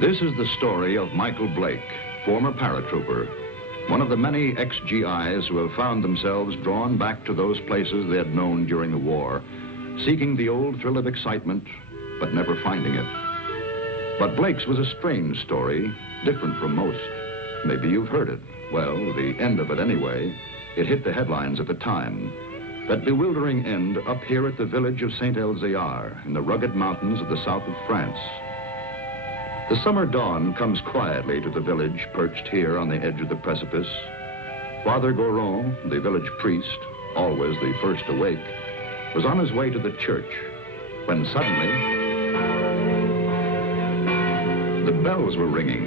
This is the story of Michael Blake, former paratrooper, one of the many ex-GIs who have found themselves drawn back to those places they had known during the war, seeking the old thrill of excitement, but never finding it. But Blake's was a strange story, different from most. Maybe you've heard it. Well, the end of it anyway. It hit the headlines at the time. That bewildering end up here at the village of Saint-Elzéar in the rugged mountains of the south of France. The summer dawn comes quietly to the village perched here on the edge of the precipice. Father Goron, the village priest, always the first awake, was on his way to the church when suddenly the bells were ringing.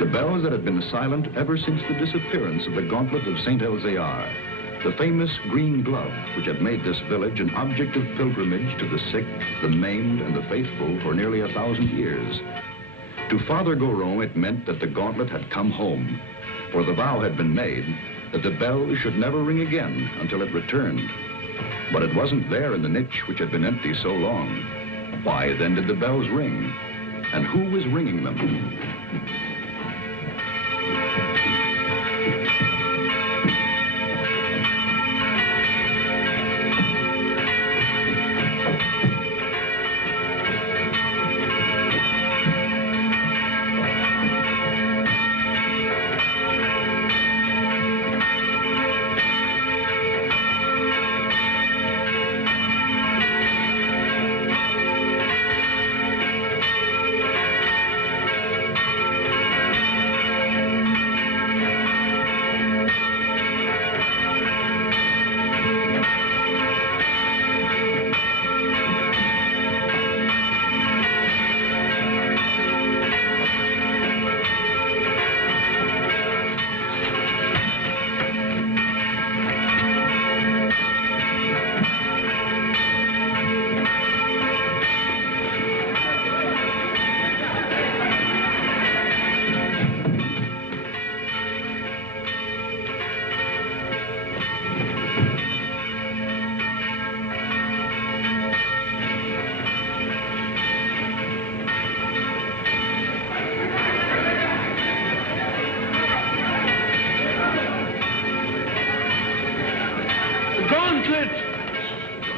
The bells that had been silent ever since the disappearance of the gauntlet of Saint-Elzéar, the famous green glove which had made this village an object of pilgrimage to the sick, the maimed, and the faithful for nearly 1,000 years. To Father Goron, it meant that the gauntlet had come home, for the vow had been made that the bells should never ring again until it returned. But it wasn't there in the niche which had been empty so long. Why then did the bells ring? And who was ringing them?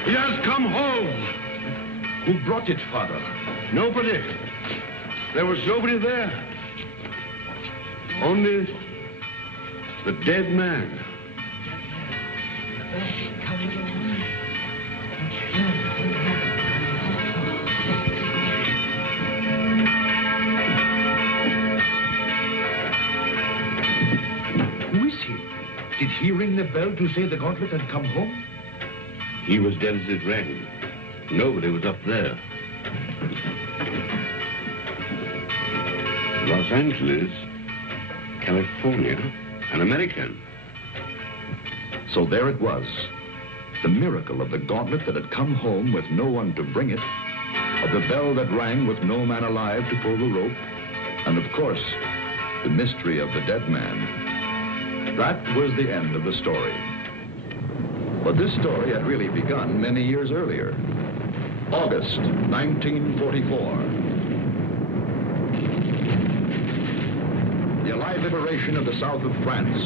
He has come home. Who brought it, Father? Nobody. There was nobody there. Only the dead man. Who is he? Did he ring the bell to say the gauntlet had come home? He was dead as it rang. Nobody was up there. Los Angeles, California, an American. So there it was. The miracle of the gauntlet that had come home with no one to bring it, of the bell that rang with no man alive to pull the rope, and of course, the mystery of the dead man. That was the end of the story. But this story had really begun many years earlier. August 1944. The Allied liberation of the south of France.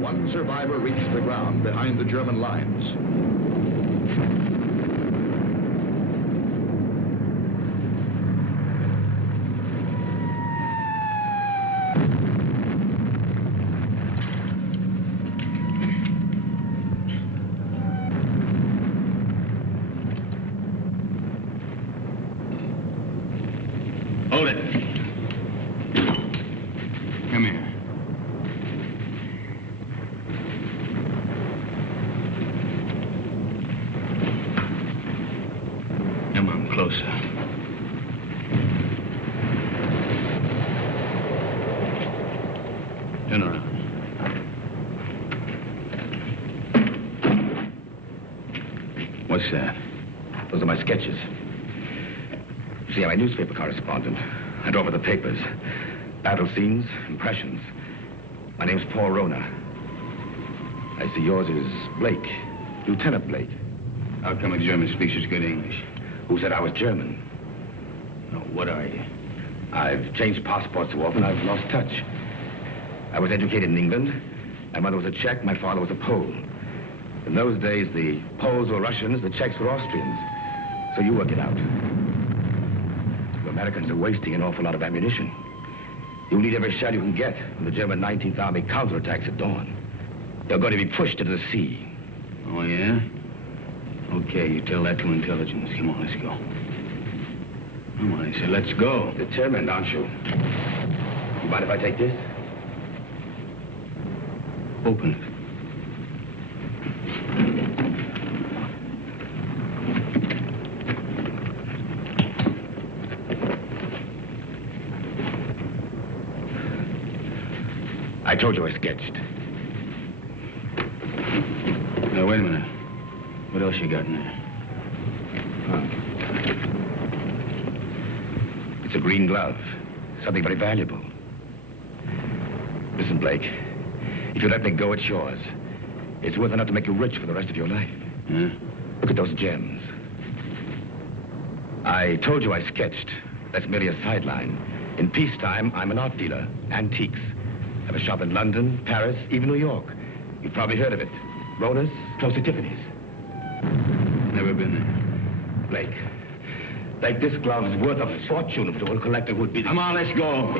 One survivor reached the ground behind the German lines. Hold it. Come here. Come on, closer. Turn around. What's that? Those are my sketches. See, I'm a newspaper correspondent. and over the papers. Battle scenes, impressions. My name's Paul Rona. I see yours is Blake, Lieutenant Blake. How come a German speaks such good English? Who said I was German? No, what are you? I've changed passports so often I've lost touch. I was educated in England. My mother was a Czech, my father was a Pole. In those days, the Poles were Russians, the Czechs were Austrians. So you work it out. The Americans are wasting an awful lot of ammunition. You'll need every shell you can get when the German 19th Army counterattacks at dawn. They're going to be pushed into the sea. Oh, yeah? Okay, you tell that to intelligence. Come on, let's go. Come on, I said, let's go. Determined, aren't you? You mind if I take this? Open it. I told you I sketched. Now, wait a minute. What else you got in there? It's a green glove. Something very valuable. Listen, Blake. If you let me go, it's yours. It's worth enough to make you rich for the rest of your life. Huh? Look at those gems. I told you I sketched. That's merely a sideline. In peacetime, I'm an art dealer. Antiques. I have a shop in London, Paris, even New York. You've probably heard of it. Rona's, close to Tiffany's. Never been there. Blake, this glove is worth a fortune to a collector who would be... Come on, let's go.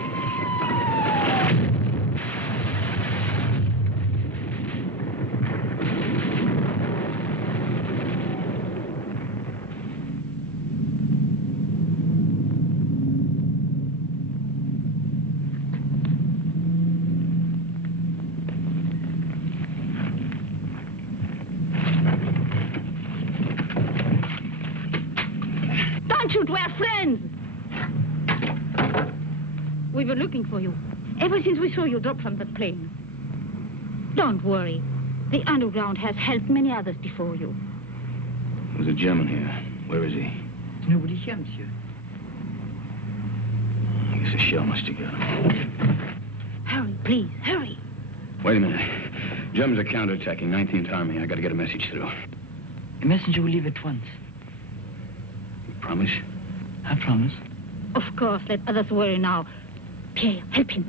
We're friends. We were looking for you ever since we saw you drop from that plane. Don't worry. The underground has helped many others before you. There's a German here. Where is he? Nobody's here, monsieur. I guess a shell must have got him. Hurry, please, hurry. Wait a minute. Germans are counterattacking. 19th Army. I got to get a message through. A messenger will leave at once. You promise? I promise. Of course, let others worry now. Pierre, help him.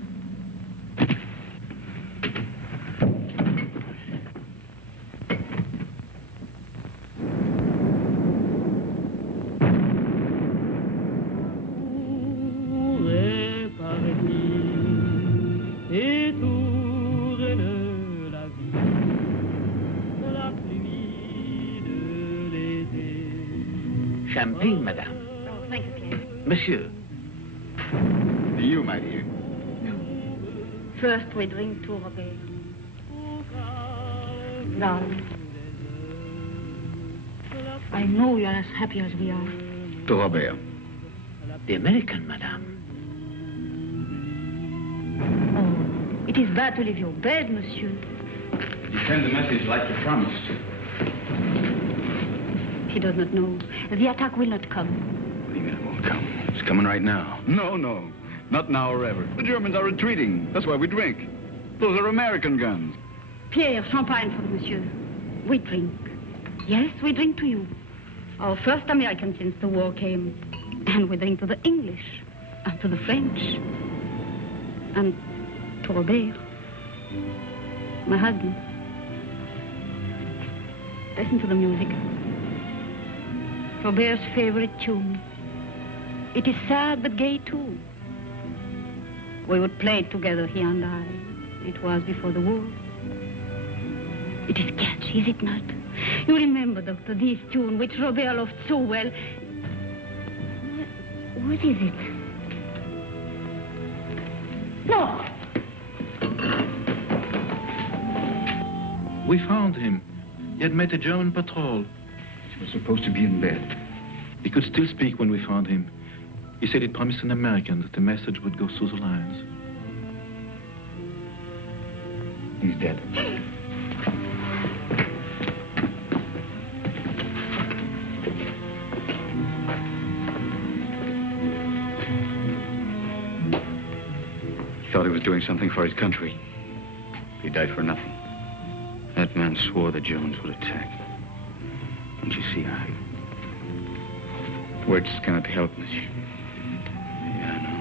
Champagne, madame. Oh, thank you, Pierre. Monsieur. You, my dear. First, we drink to Robert. Darling, I know you're as happy as we are. To Robert. The American, madame. Oh, it is bad to leave your bed, monsieur. You send the message like you promised. He does not know. The attack will not come. What do you mean it won't come? It's coming right now. No. Not now or ever. The Germans are retreating. That's why we drink. Those are American guns. Pierre, champagne for monsieur. We drink. Yes, we drink to you. Our first American since the war came. And we drink to the English. And to the French. And to Robert. My husband. Listen to the music. Robert's favorite tune. It is sad but gay too. We would play it together, he and I. It was before the war. It is catchy, is it not? You remember, Doctor, this tune which Robert loved so well. What is it? No! We found him. He had met a German patrol. He was supposed to be in bed. He could still speak when we found him. He said he'd promised an American that the message would go through the lines. He's dead. thought he was doing something for his country. He died for nothing. That man swore the Germans would attack. Don't you see, words cannot help, monsieur. Yeah, I know.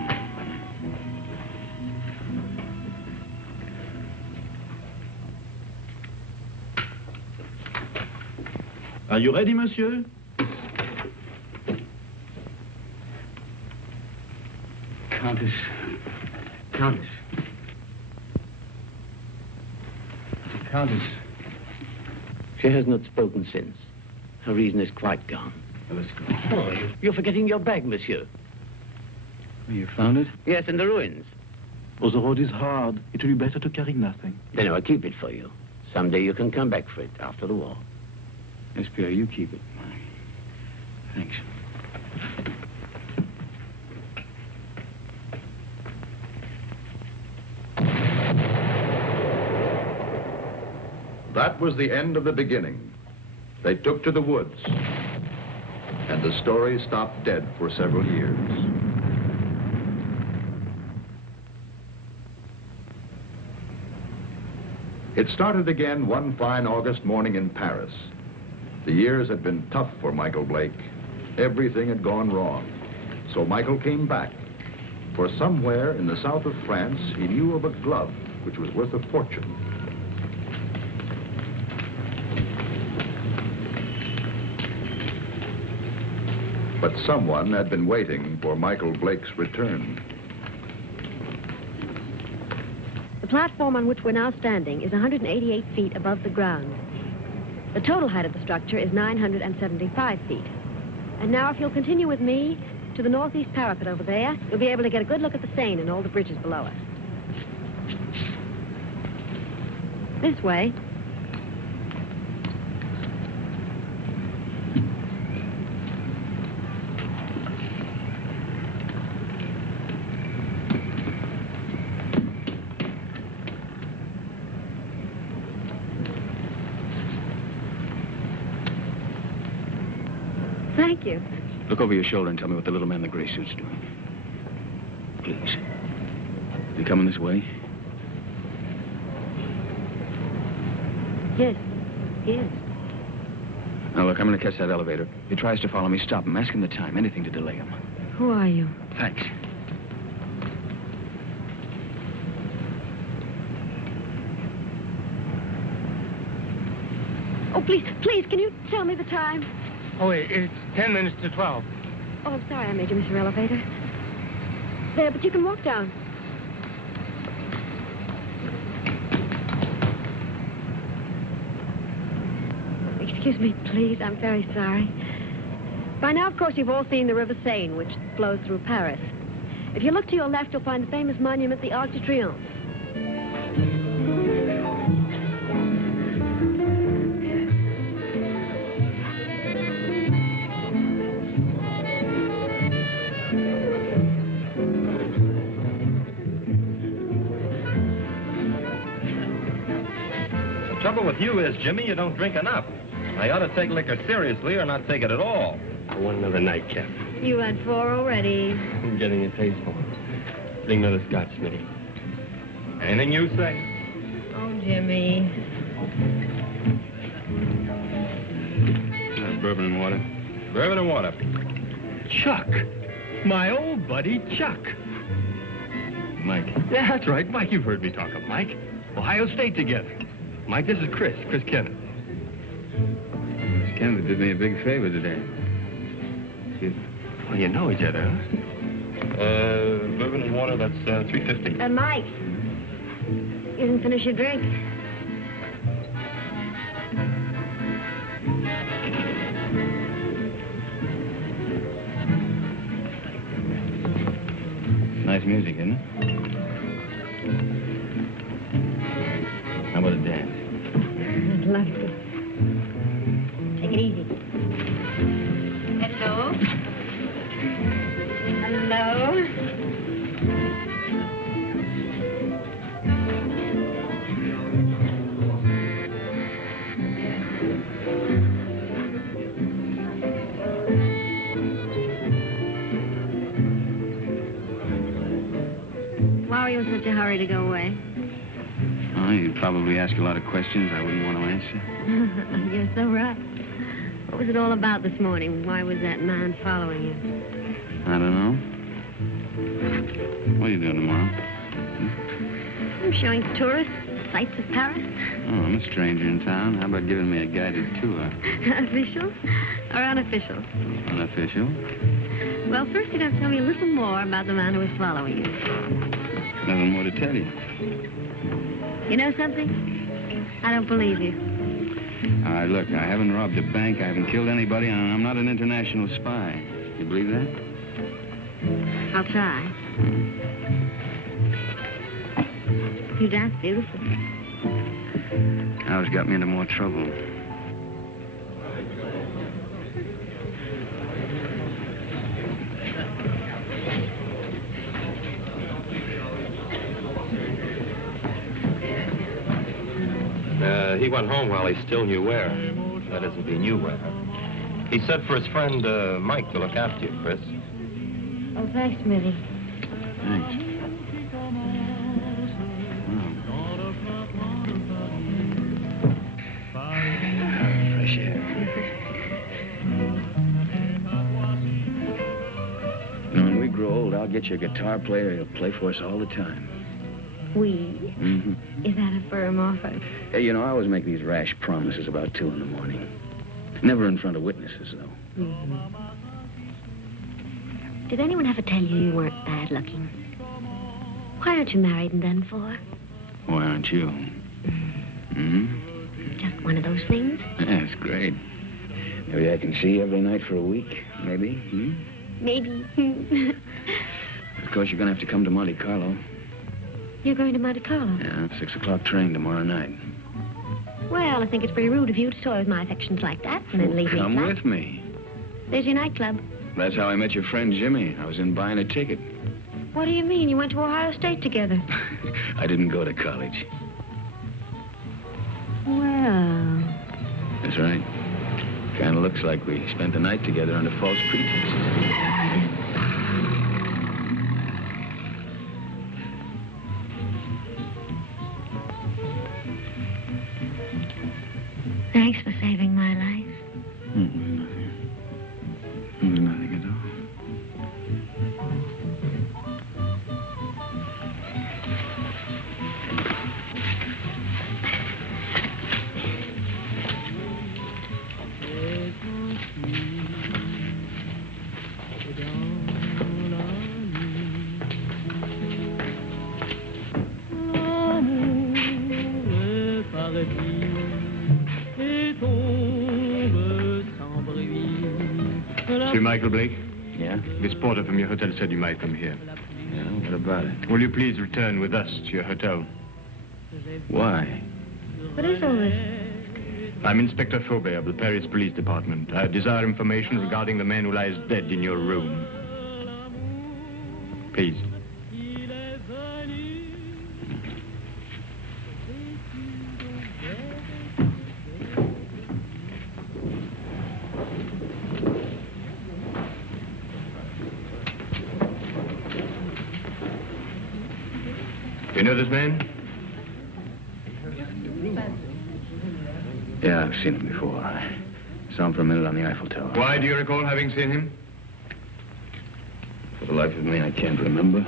Are you ready, monsieur? Countess. Countess. The Countess. She has not spoken since. Her reason is quite gone. Well, let's go. Oh, you're forgetting your bag, monsieur. You found it? Yes, in the ruins. Oh, the road is hard. It will be better to carry nothing. Then I'll keep it for you. Someday you can come back for it after the war. Yes, Pierre, you keep it. Thanks. That was the end of the beginning. They took to the woods, and the story stopped dead for several years. It started again one fine August morning in Paris. The years had been tough for Michael Blake. Everything had gone wrong. So Michael came back. For somewhere in the south of France, he knew of a glove which was worth a fortune. But someone had been waiting for Michael Blake's return. The platform on which we're now standing is 188 feet above the ground. The total height of the structure is 975 feet. And now if you'll continue with me to the northeast parapet over there, you'll be able to get a good look at the Seine and all the bridges below us. This way. Thank you. Look over your shoulder and tell me what the little man in the gray suit's doing. Please. Is he coming this way? Yes, he is. Now, look, I'm going to catch that elevator. If he tries to follow me, stop him. Ask him the time. Anything to delay him. Who are you? Thanks. Oh, please, can you tell me the time? Oh, it's 10 minutes to 12. Oh, I'm sorry I made you miss your elevator. There, but you can walk down. Excuse me, please. I'm very sorry. By now, of course, you've all seen the River Seine, which flows through Paris. If you look to your left, you'll find the famous monument, the Arc de Triomphe. The trouble with you is, Jimmy, you don't drink enough. I ought to take liquor seriously or not take it at all. I want another nightcap. You had 4 already. I'm getting a taste for it. Bring another scotch, Smitty. Anything you say. Oh, Jimmy. Bourbon and water. Bourbon and water. Chuck. My old buddy, Chuck. Mike. Yeah, that's right. Mike, you've heard me talk of Mike. Ohio State together. Mike, this is Chris Kenneth. Miss Kenneth did me a big favor today. Excuse me. Well, you know each other, huh? Bourbon and water, that's $3.50. Mike, you didn't finish your drink. Nice music, isn't it? How about a dance? I'd love to. Take it easy. Hello? Hello? are you in such a hurry to go away? Oh, you'd probably ask a lot of questions I wouldn't want to answer. You're so right. What was it all about this morning? Why was that man following you? I don't know. What are you doing tomorrow? I'm showing tourists sights of Paris. Oh, I'm a stranger in town. How about giving me a guided tour? Official or unofficial? Unofficial. Well, first you got to tell me a little more about the man who was following you. Nothing more to tell you. You know something? I don't believe you. All right, look, I haven't robbed a bank, I haven't killed anybody, and I'm not an international spy. You believe that? I'll try. You dance beautifully. Now it's got me into more trouble. He went home while he still knew where. That isn't, he knew where. He said for his friend, Mike, to look after you, Chris. Oh, thanks, Smitty. Thanks. Fresh air. When we grow old, I'll get you a guitar player who'll play for us all the time. We? Mm-hmm. Is that a firm offer? Hey, you know, I always make these rash promises about 2 in the morning. Never in front of witnesses, though. Mm-hmm. Did anyone ever tell you you weren't bad looking? Why aren't you married and done for? Why aren't you? Hmm? Just one of those things? Yeah, that's great. Maybe I can see you every night for a week, maybe. Hmm? Maybe. Of course, you're going to have to come to Monte Carlo. You're going to Monte Carlo? Yeah, 6 o'clock train tomorrow night. Well, I think it's very rude of you to toy with my affections like that and then leave me Come flat. with me. There's your nightclub. That's how I met your friend Jimmy. I was in buying a ticket. What do you mean? You went to Ohio State together. I didn't go to college. Well... That's right. Kind of looks like we spent the night together under false pretenses. Thanks for saving my life. Nothing. Nothing at all. Monsieur Michael Blake? Yeah? This porter from your hotel said you might come here. Yeah, what about it? Will you please return with us to your hotel? Why? What is all this? I'm Inspector Faubert of the Paris Police Department. I desire information regarding the man who lies dead in your room. Please. You know this man? Yeah, I've seen him before. I saw him for a minute on the Eiffel Tower. Why do you recall having seen him? For the life of me, I can't remember.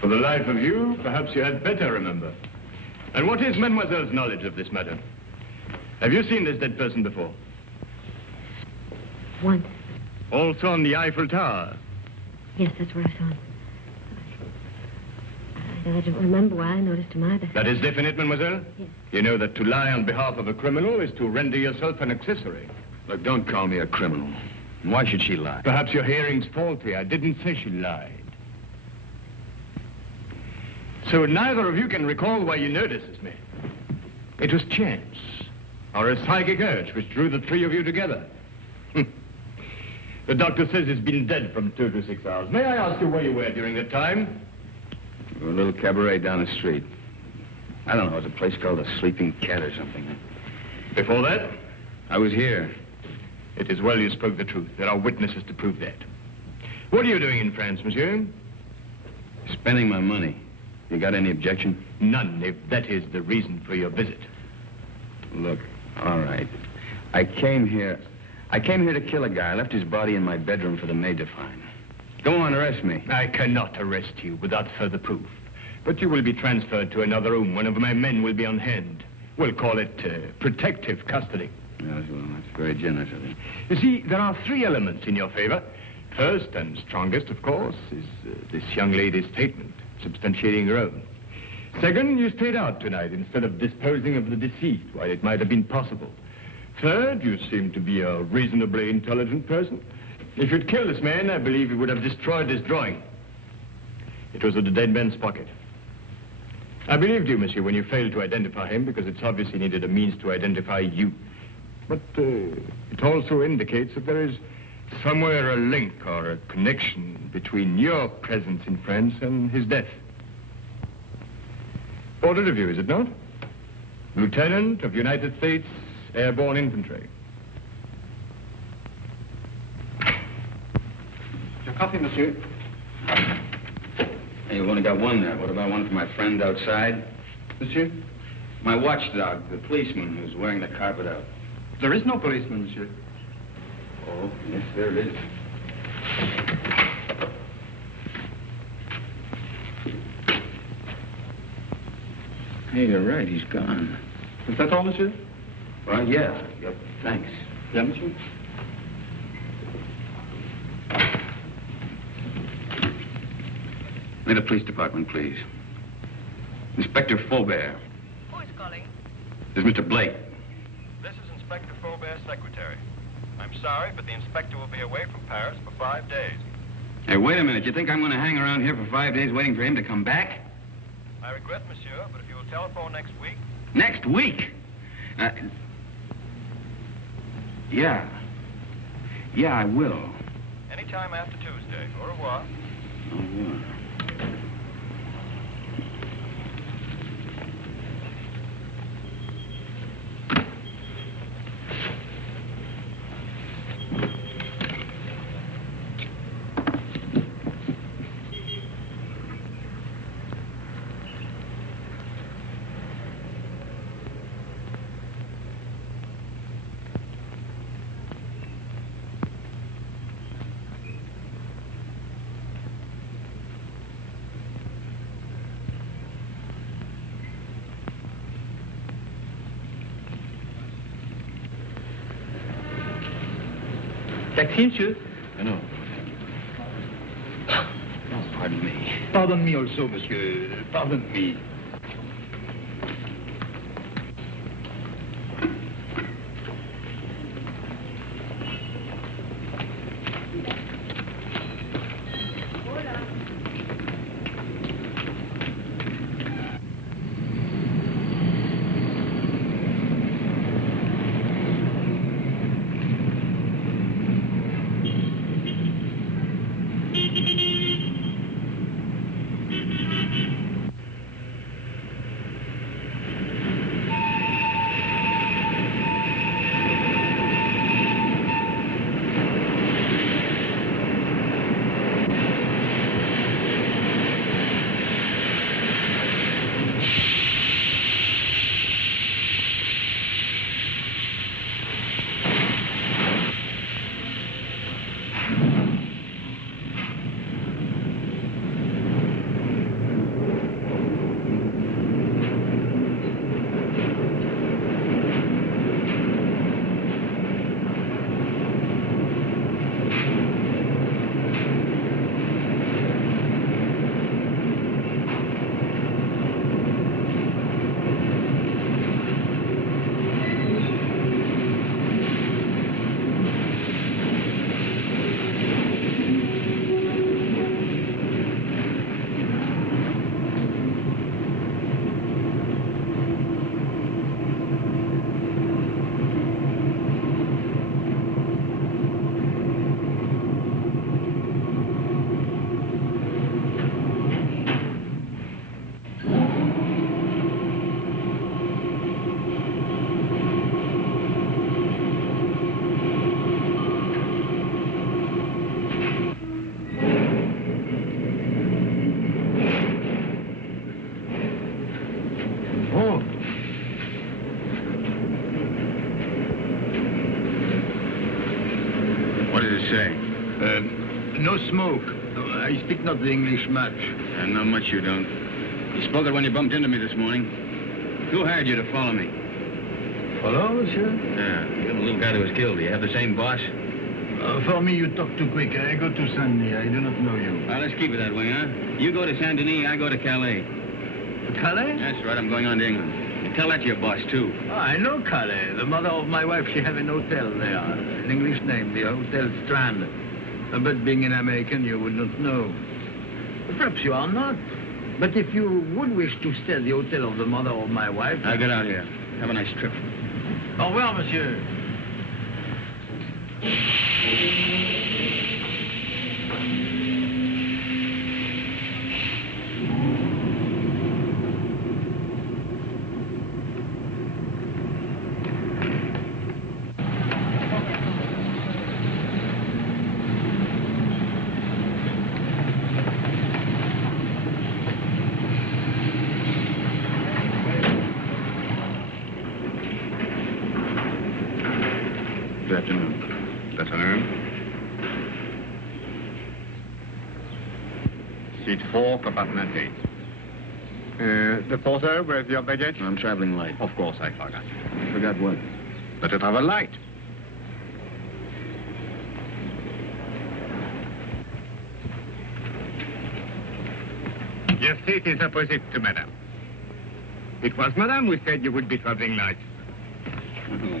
For the life of you, perhaps you had better remember. And what is Mademoiselle's knowledge of this matter? Have you seen this dead person before? Once. Also on the Eiffel Tower? Yes, that's where I saw him. I don't remember why I noticed him either. That is definite, mademoiselle? Yes. You know that to lie on behalf of a criminal is to render yourself an accessory. Look, don't call me a criminal. Why should she lie? Perhaps your hearing's faulty. I didn't say she lied. So neither of you can recall why you noticed this man. It was chance, or a psychic urge which drew the 3 of you together. The doctor says he's been dead from 2 to 6 hours. May I ask you where you were during that time? A little cabaret down the street. I don't know, it was a place called the Sleeping Cat or something. Before that? I was here. It is well you spoke the truth. There are witnesses to prove that. What are you doing in France, monsieur? Spending my money. You got any objection? None, if that is the reason for your visit. Look, all right. I came here to kill a guy. I left his body in my bedroom for the maid to find. Go on, arrest me. I cannot arrest you without further proof. But you will be transferred to another room. One of my men will be on hand. We'll call it protective custody. Yes, well, that's very generous of you. You see, there are 3 elements in your favor. First and strongest, of course, is this young lady's statement, substantiating her own. Second, you stayed out tonight instead of disposing of the deceased while it might have been possible. Third, you seem to be a reasonably intelligent person. If you'd killed this man, I believe you would have destroyed his drawing. It was in the dead man's pocket. I believed you, monsieur, when you failed to identify him, because it's obvious he needed a means to identify you. But it also indicates that there is somewhere a link or a connection between your presence in France and his death. Ordered of you, is it not? Lieutenant of United States Airborne Infantry. Your coffee, monsieur. Hey, you've only got one there. What about one for my friend outside? Monsieur? My watchdog, the policeman who's wearing the carpet out. There is no policeman, monsieur. Oh, yes, there it is. Hey, you're right. He's gone. Is that all, monsieur? Well, yeah. Yep. Thanks. Yeah, monsieur. May the police department, please. Inspector Faubert. Who is calling? This is Mr. Blake. This is Inspector Faubert's secretary. I'm sorry, but the inspector will be away from Paris for 5 days. Hey, wait a minute. You think I'm going to hang around here for 5 days waiting for him to come back? I regret, monsieur, but if you will telephone next week... Next week? Yeah. Yeah, I will. Anytime after Tuesday. Au revoir. Au revoir. Taxi, monsieur? No. Oh, pardon me. Pardon me also, monsieur. Pardon me. No smoke. I speak not the English much. Not much you don't. You spoke it when you bumped into me this morning. Who hired you to follow me? Follow, monsieur? Yeah, you're the little guy that was killed. Do you have the same boss? For me, you talk too quick. I go to Saint-Denis. I do not know you. Well, let's keep it that way, huh? You go to Saint-Denis, I go to Calais. Calais? That's right, I'm going on to England. Tell that to your boss, too. Oh, I know Calais. The mother of my wife, she has an hotel there. An English name, the Hotel Strand. But being an American, you would not know. Perhaps you are not. But if you would wish to stay at the hotel of the mother of my wife... I'll get out here. Have a nice trip. Au revoir, monsieur. Good afternoon. Good afternoon. Seat 4, compartment 8. The porter, where's your baggage? I'm traveling light. Of course, I forgot. You forgot what? But to travel light. Your seat is opposite to Madame. It was Madame who said you would be traveling light.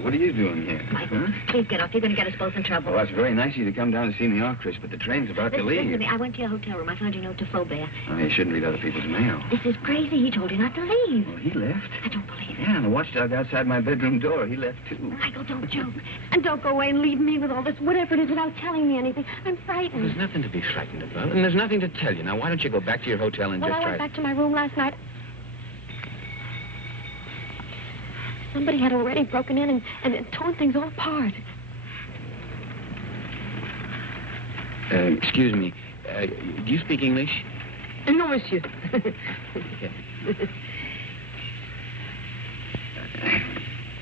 What are you doing here? Michael, please get off. You're going to get us both in trouble. Well, that's very nice of you to come down to see me off, Chris, but the train's about to Listen to leave. me. I went to your hotel room. I found your note to Flaubert. Oh, you shouldn't read other people's mail. This is crazy. He told you not to leave. Well, he left. I don't believe it. Yeah, and the watchdog outside my bedroom door, he left, too. Michael, don't joke. And don't go away and leave me with all this, whatever it is, without telling me anything. I'm frightened. There's nothing to be frightened about, and there's nothing to tell you. Now, why don't you go back to your hotel and Well, just I try... went back to my room last night. Somebody had already broken in and torn things all apart. Excuse me. Do you speak English? No, monsieur. Who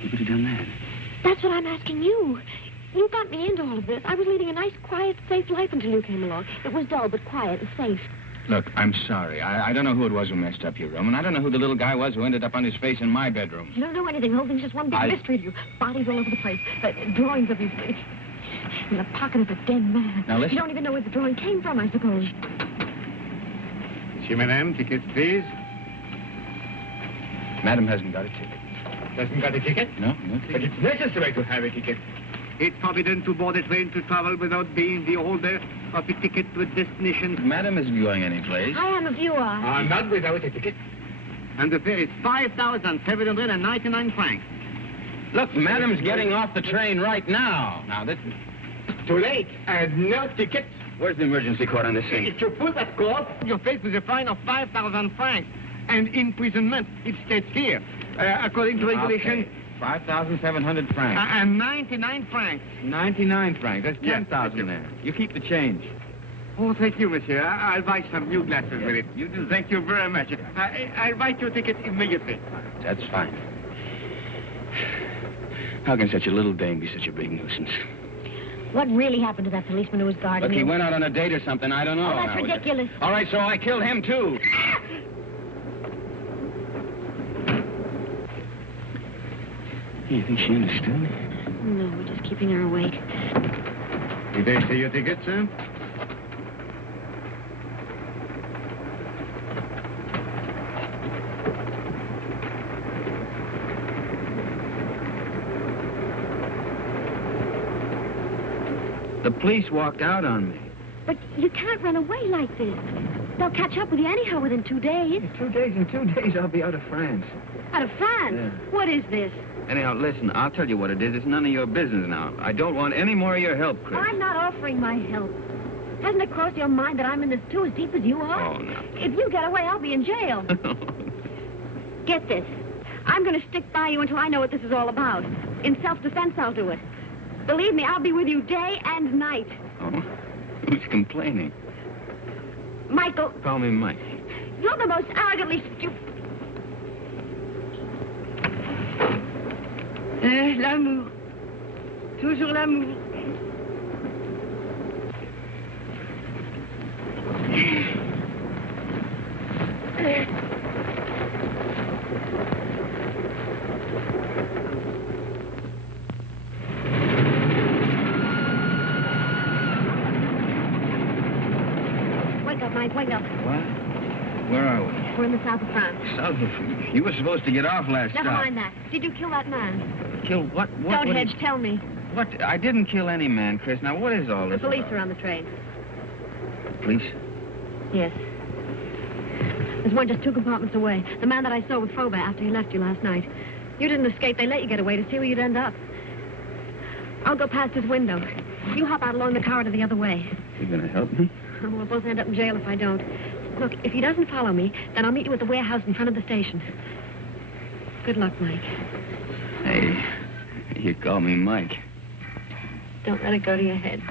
could have done that? That's what I'm asking you. You got me into all of this. I was leading a nice, quiet, safe life until you came along. It was dull, but quiet and safe. Look, I'm sorry. I don't know who it was who messed up your room, and I don't know who the little guy was who ended up on his face in my bedroom. You don't know anything. The whole thing's just one big mystery to you. Bodies all over the place. Drawings of you in the pocket of a dead man. Now, listen. You don't even know where the drawing came from, I suppose. Monsieur, madame, tickets, please. Madam hasn't got a ticket. Doesn't got a ticket? No ticket. But it's necessary to have a ticket. It's forbidden to board a train to travel without being the holder of a ticket to a destination. Madam isn't going anyplace. I am if you are. Not without a ticket. And the fare is 5,799 francs. Look, Madam's getting off the train right now. Now, this... Too late. And no ticket. Where's the emergency court on this thing? If you put that court, you're faced with a fine of 5,000 francs. And imprisonment. It states here, according to regulation... Okay. 5,700 francs. And 99 francs. 99 francs. That's Yes, 10,000 there. You keep the change. Oh, thank you, monsieur. I'll buy some new glasses with it. You do. Thank you very much. I'll write your ticket immediately. That's fine. How can such a little dame be such a big nuisance? What really happened to that policeman who was guarding Look, he you? went out on a date or something. I don't know. Oh, that's ridiculous. All right, so I killed him, too. You think she understood? No, we're just keeping her awake. Did they see your ticket, sir? The police walked out on me. But you can't run away like this. They'll catch up with you anyhow within 2 days. In 2 days, I'll be out of France. Out of France? Yeah. What is this? Anyhow, listen, I'll tell you what it is. It's none of your business now. I don't want any more of your help, Chris. I'm not offering my help. Hasn't it crossed your mind that I'm in this too as deep as you are? Oh, no. If you get away, I'll be in jail. Get this. I'm going to stick by you until I know what this is all about. In self-defense, I'll do it. Believe me, I'll be with you day and night. Oh? Who's complaining? Michael. Call me Mike. You're the most arrogantly stupid... L'amour. Toujours l'amour. Wake up, Mike, wake up. What? Where are we? We're in the south of France. South of... You were supposed to get off last Never stop. mind that. Did you kill that man? Kill what? Don't hedge, tell me. What? I didn't kill any man, Chris. Now, what is all The this police about? are on the train. Police? Yes. There's one just 2 compartments away. The man that I saw with Fauvet after he left you last night. You didn't escape. They let you get away to see where you'd end up. I'll go past his window. You hop out along the corridor the other way. You gonna help me? We'll both end up in jail if I don't. Look, if he doesn't follow me, then I'll meet you at the warehouse in front of the station. Good luck, Mike. Hey, you call me Mike. Don't let it go to your head.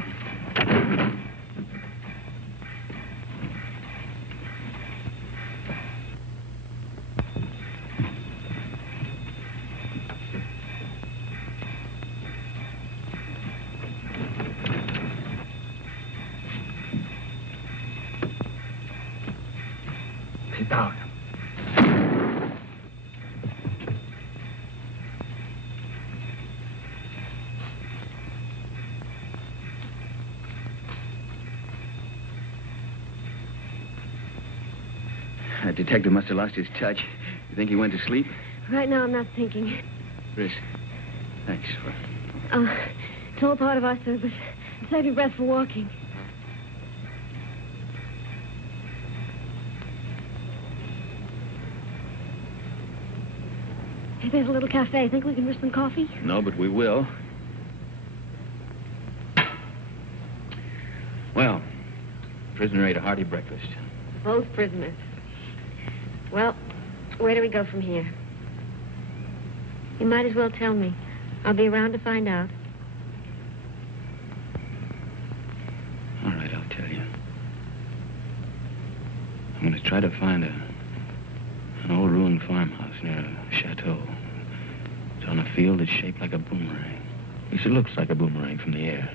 Sit down. That detective must have lost his touch. You think he went to sleep? Right now, I'm not thinking. Chris, thanks for... It's all part of our service. Save your breath for walking. Hey, there's a little cafe. Think we can risk some coffee? No, but we will. Well, prisoner ate a hearty breakfast. Both prisoners. Well, where do we go from here? You might as well tell me. I'll be around to find out. All right, I'll tell you. I'm going to try to find an old ruined farmhouse near a chateau. It's on a field that's shaped like a boomerang. At least it looks like a boomerang from the air.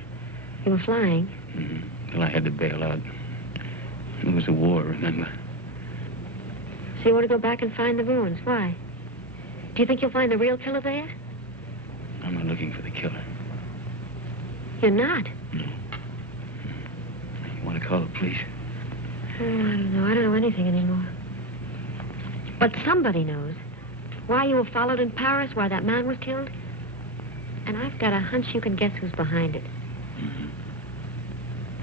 You were flying? Mm-hmm. Well, I had to bail out. It was a war, remember? So you want to go back and find the ruins? Why? Do you think you'll find the real killer there? I'm not looking for the killer. You're not? No. You want to call the police? Oh, I don't know. I don't know anything anymore. But somebody knows. Why you were followed in Paris, why that man was killed. And I've got a hunch you can guess who's behind it.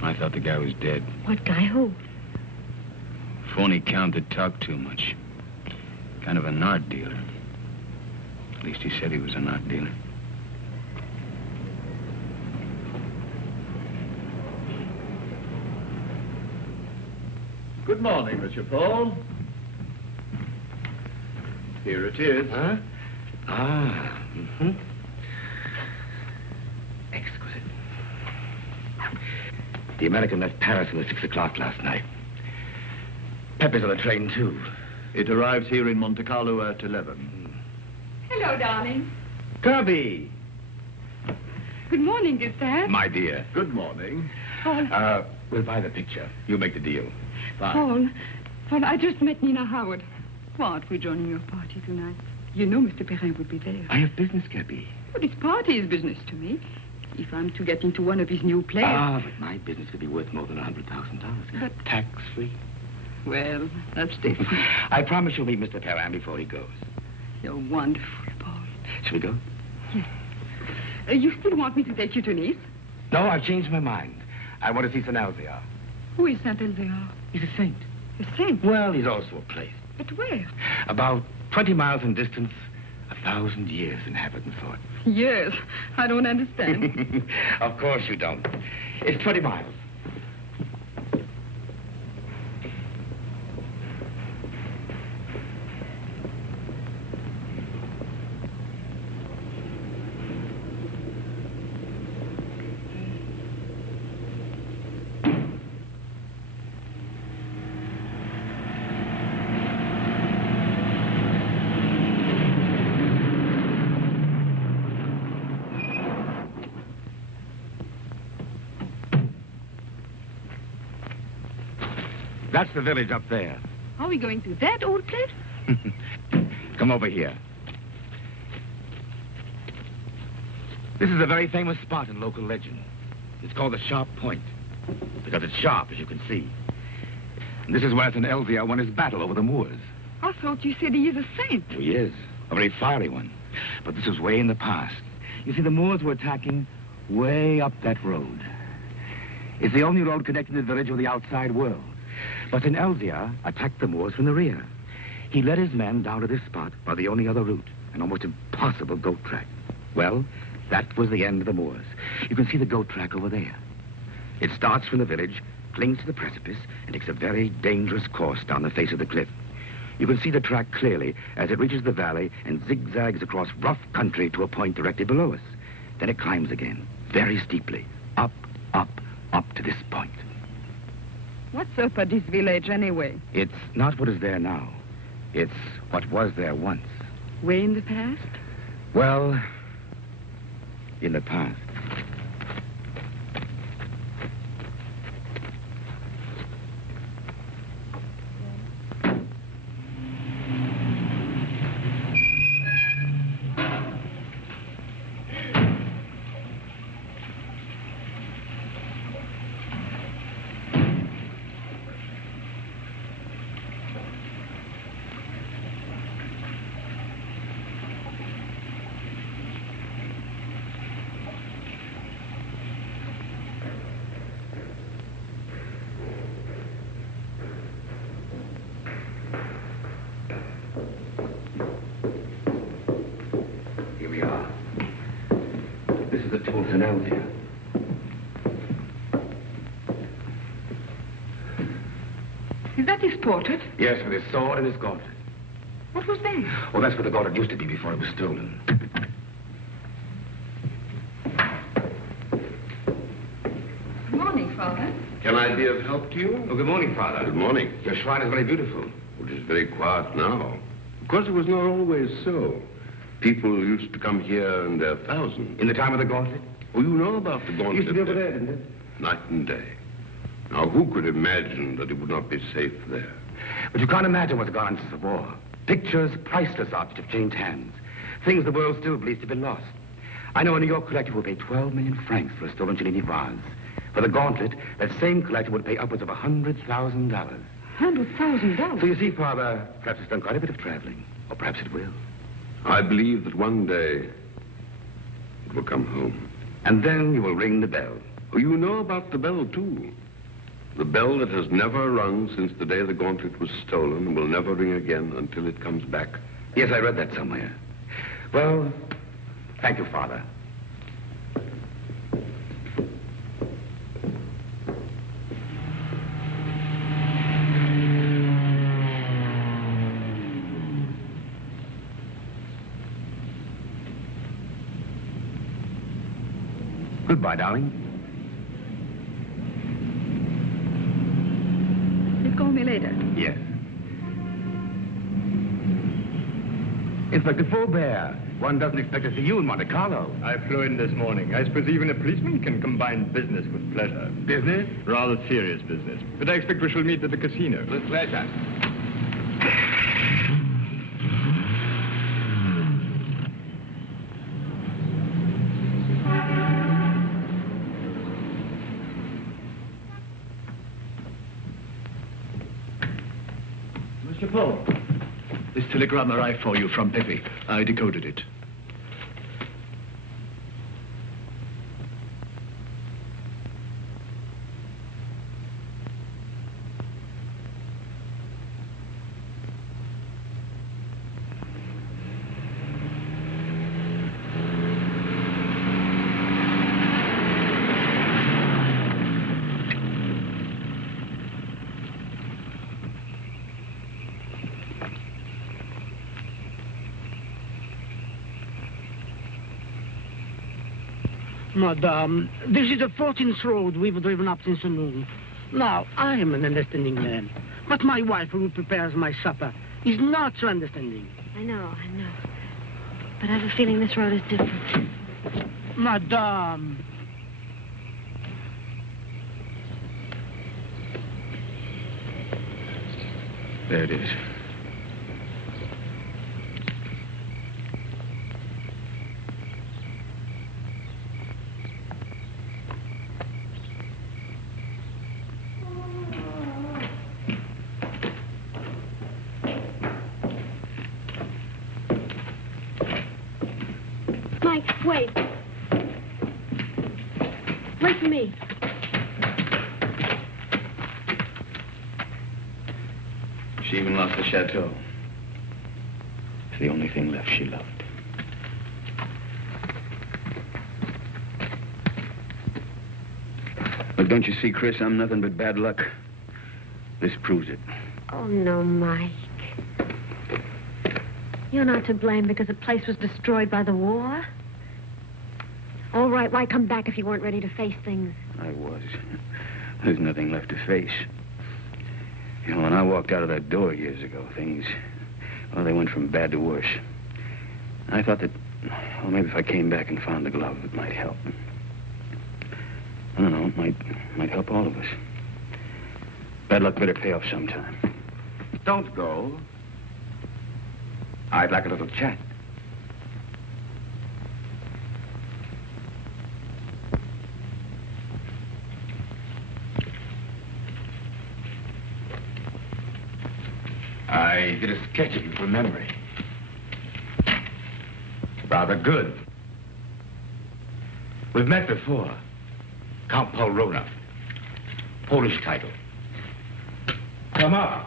I thought the guy was dead. What guy? Who? Phony count that talked too much. Kind of an art dealer. At least he said he was an art dealer. Good morning, Monsieur Paul. Here it is. Huh? Ah, mm-hmm. Exquisite. The American left Paris at 6 o'clock last night. Pepper's on the train, too. It arrives here in Monte Carlo at 11. Hello, darling. Kirby! Good morning, Gustave. My dear. Good morning. Paul. We'll buy the picture. You make the deal. Fine. Paul, I just met Nina Howard. Why aren't we joining your party tonight? You know Mr. Perrin would be there. I have business, Kirby. But his party is business to me. If I'm to get into one of his new plays... Ah, but my business could be worth more than $100,000. But... Tax-free. Well, that's different. I promise you'll meet Mr. Perrin before he goes. You're wonderful, Paul. Shall we go? Yes. You still want me to take you to Nice? No, I've changed my mind. I want to see Saint Alzéar. Who is Saint Alzéar? He's a saint. A saint? Well, he's also a place. But where? About 20 miles in distance, 1,000 years in habit and thought. Yes, I don't understand. Of course you don't. It's 20 miles. That's the village up there. Are we going to that old place? Come over here. This is a very famous spot in local legend. It's called the Sharp Point, because it's sharp, as you can see. And this is where St. Elzea won his battle over the Moors. I thought you said he is a saint. Oh, he is. A very fiery one. But this was way in the past. You see, the Moors were attacking way up that road. It's the only road connecting the village with the outside world. But St. Elzea attacked the Moors from the rear. He led his men down to this spot by the only other route, an almost impossible goat track. Well, that was the end of the Moors. You can see the goat track over there. It starts from the village, clings to the precipice, and takes a very dangerous course down the face of the cliff. You can see the track clearly as it reaches the valley and zigzags across rough country to a point directly below us. Then it climbs again, very steeply, up, up, up to this point. What's up at this village, anyway? It's not what is there now. It's what was there once. Way in the past? Well, in the past. Is that his portrait? Yes, with his sword and his gauntlet. What was that? Oh, that's where the gauntlet used to be before it was stolen. Good morning, Father. Can I be of help to you? Oh, good morning, Father. Good morning. Your shrine is very beautiful. It is very quiet now. Of course, it was not always so. People used to come here in their thousands. In the time of the gauntlet? Oh, you know about the gauntlet. Used to be over there, didn't it? Night and day. Now, who could imagine that it would not be safe there? But you can't imagine what's gone on since the war. Pictures, priceless objects have changed hands. Things the world still believes to be lost. I know a New York collector will pay 12 million francs for a stolen Cellini vase. For the gauntlet, that same collector would pay upwards of $100,000. $100,000? So you see, Father, perhaps it's done quite a bit of traveling. Or perhaps it will. I believe that one day it will come home. And then you will ring the bell. Oh, you know about the bell, too. The bell that has never rung since the day the gauntlet was stolen and will never ring again until it comes back. Yes, I read that somewhere. Well, thank you, Father. Goodbye, darling. You'll call me later. Yes. Inspector Faubert, one doesn't expect to see you in Monte Carlo. I flew in this morning. I suppose even a policeman can combine business with pleasure. Business? Rather serious business. But I expect we shall meet at the casino. With pleasure. Mr. Paul, this telegram arrived for you from Pepe. I decoded it. Madame, this is the 14th road we've driven up since noon. Now, I am an understanding man, but my wife, who prepares my supper, is not so understanding. I know. But I have a feeling this road is different. Madame. There it is. Mike, wait. Wait for me. She even lost the chateau. It's the only thing left she loved. Look, don't you see, Chris, I'm nothing but bad luck. This proves it. Oh, no, Mike. You're not to blame because the place was destroyed by the war. All right, why come back if you weren't ready to face things? I was. There's nothing left to face. You know, when I walked out of that door years ago, things, well, they went from bad to worse. I thought that, well, maybe if I came back and found the glove, it might help. I don't know, it might help all of us. Bad luck better pay off sometime. Don't go. I'd like a little chat. I did a sketch of you from memory. Rather good. We've met before. Count Polrona. Polish title. Come up.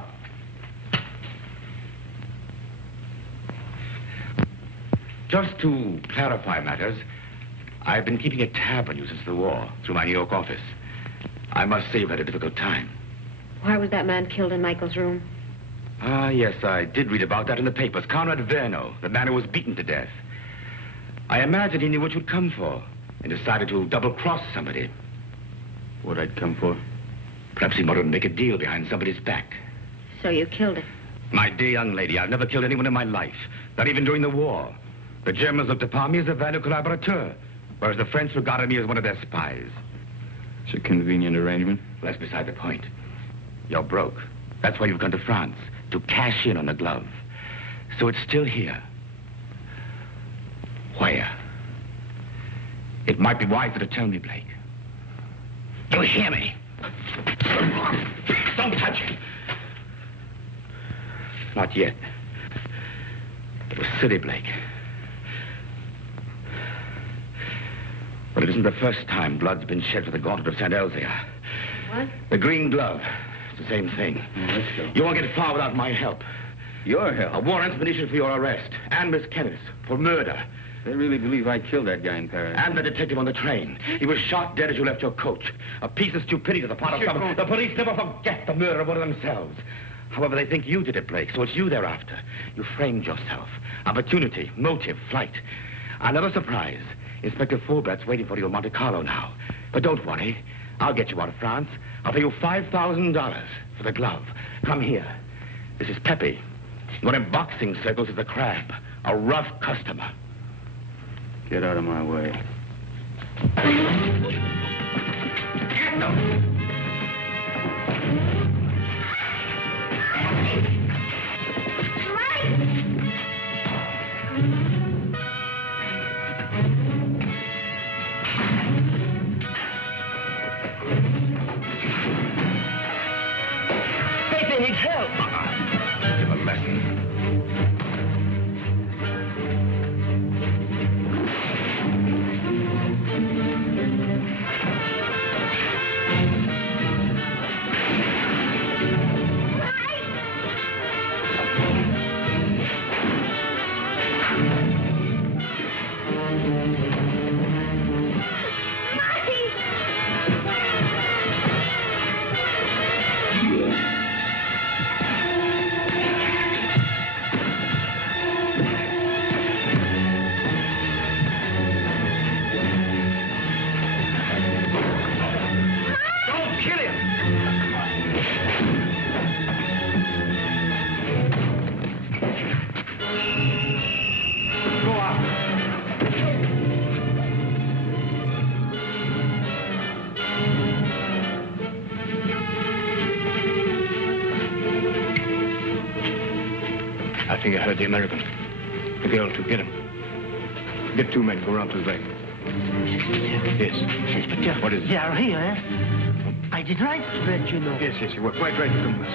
Just to clarify matters, I've been keeping a tab on you since the war, through my New York office. I must say you've had a difficult time. Why was that man killed in Michael's room? Ah, yes, I did read about that in the papers. Conrad Verno, the man who was beaten to death. I imagined he knew what you'd come for and decided to double-cross somebody. What I'd come for? Perhaps he wanted to make a deal behind somebody's back. So you killed him? My dear young lady, I've never killed anyone in my life, not even during the war. The Germans looked upon me as a valued collaborateur, whereas the French regarded me as one of their spies. It's a convenient arrangement. Well, that's beside the point. You're broke. That's why you've gone to France, to cash in on the glove. So it's still here. Where? It might be wiser to tell me, Blake. You hear me? Don't touch it. Not yet. It was silly, Blake. But it isn't the first time blood's been shed for the gauntlet of St. Elzea. What? The green glove. It's the same thing. Let's go. You won't get far without my help. Your help? A warrant's been issued for your arrest. And Miss Kenneth for murder. They really believe I killed that guy in Paris. And the detective on the train. He was shot dead as you left your coach. A piece of stupidity on the part of someone. The police never forget the murder of one of themselves. However, they think you did it, Blake, so it's you they're after. You framed yourself. Opportunity, motive, flight. Another surprise. Inspector Fulbrett's waiting for you in Monte Carlo now. But don't worry. I'll get you out of France. I'll pay you $5,000 for the glove. Come here. This is Pepe. Known in boxing circles as the Crab. A rough customer. Get out of my way. Get them! Pepe needs help. Give a lesson. I think I heard the American. The girl, too. Get him. Get 2 men. Go around to the back. Yes. Inspector. What is it? They are here, eh? I did right to let you know. Yes, you were quite right to come with us.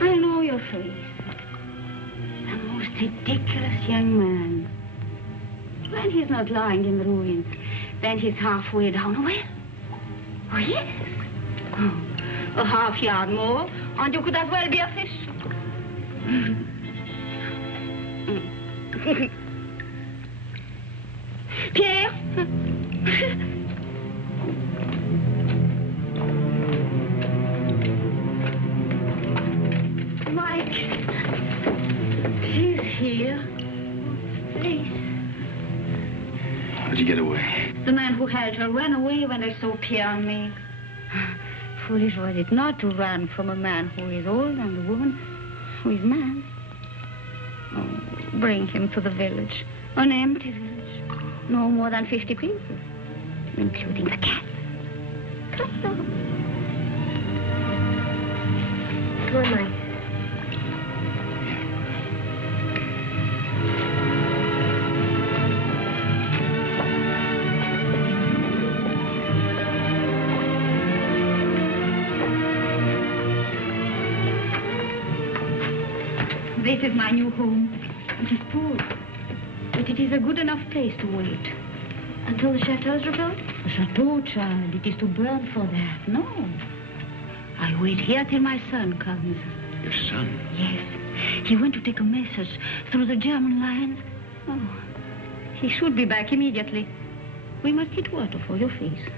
I know your face. A most ridiculous young man. When he's not lying in the ruins, then he's halfway down a well. Oh, yes. Oh, a half yard more, and you could as well be a fish. Pierre? Mike. He's here. Please. How'd you get away? The man who held her ran away when they saw Pierre and me. Foolish was it not to run from a man who is old and a woman who is mad. Oh, bring him to the village. An empty village. No more than 50 people, including the cat. Come on. Come on, Mike. This is my new home. It is poor, but it is a good enough place to wait. Until the chateau is rebuilt? The chateau, child, it is to burn for that. No. I wait here till my son comes. Your son? Yes. He went to take a message through the German lines. Oh, he should be back immediately. We must get water for your face.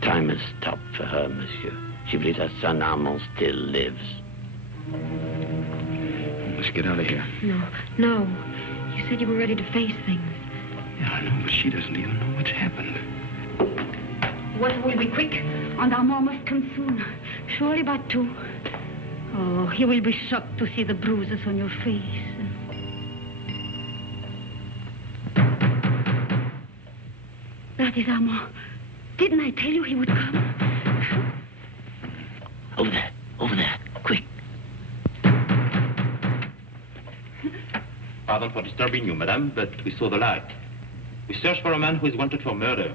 Time has stopped for her, monsieur. She believes her son Armand still lives. Let's get out of here. No. You said you were ready to face things. Yeah, I know, but she doesn't even know what's happened. Water will be quick, and Armand must come soon. Surely by 2. Oh, he will be shocked to see the bruises on your face. That is Armand. Didn't I tell you he would come? Over there, quick. Pardon for disturbing you, madame, but we saw the light. We search for a man who is wanted for murder.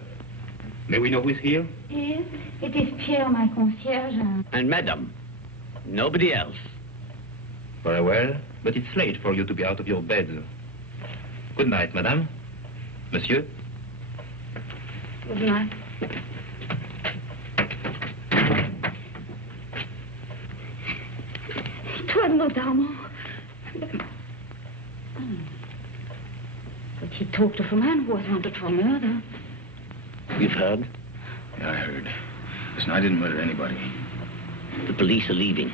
May we know who is here? Yes, it is Pierre, my concierge. And madame, nobody else. Very well, but it's late for you to be out of your bed. Good night, madame. Monsieur? Good night. It was not Armand. But he talked of a man who was wanted for murder. You've heard? Yeah, I heard. Listen, I didn't murder anybody. The police are leaving.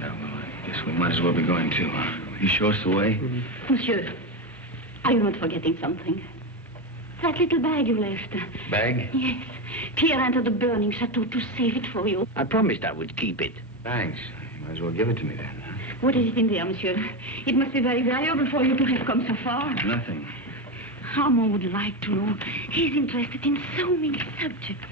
Yeah, well, I guess we might as well be going too. Will you show us the way? Monsieur, are you not forgetting something? That little bag you left. Bag? Yes. Pierre entered the burning chateau to save it for you. I promised I would keep it. Thanks. You might as well give it to me then. What is it in there, monsieur? It must be very valuable for you to have come so far. Nothing. Armand would like to know. He's interested in so many subjects.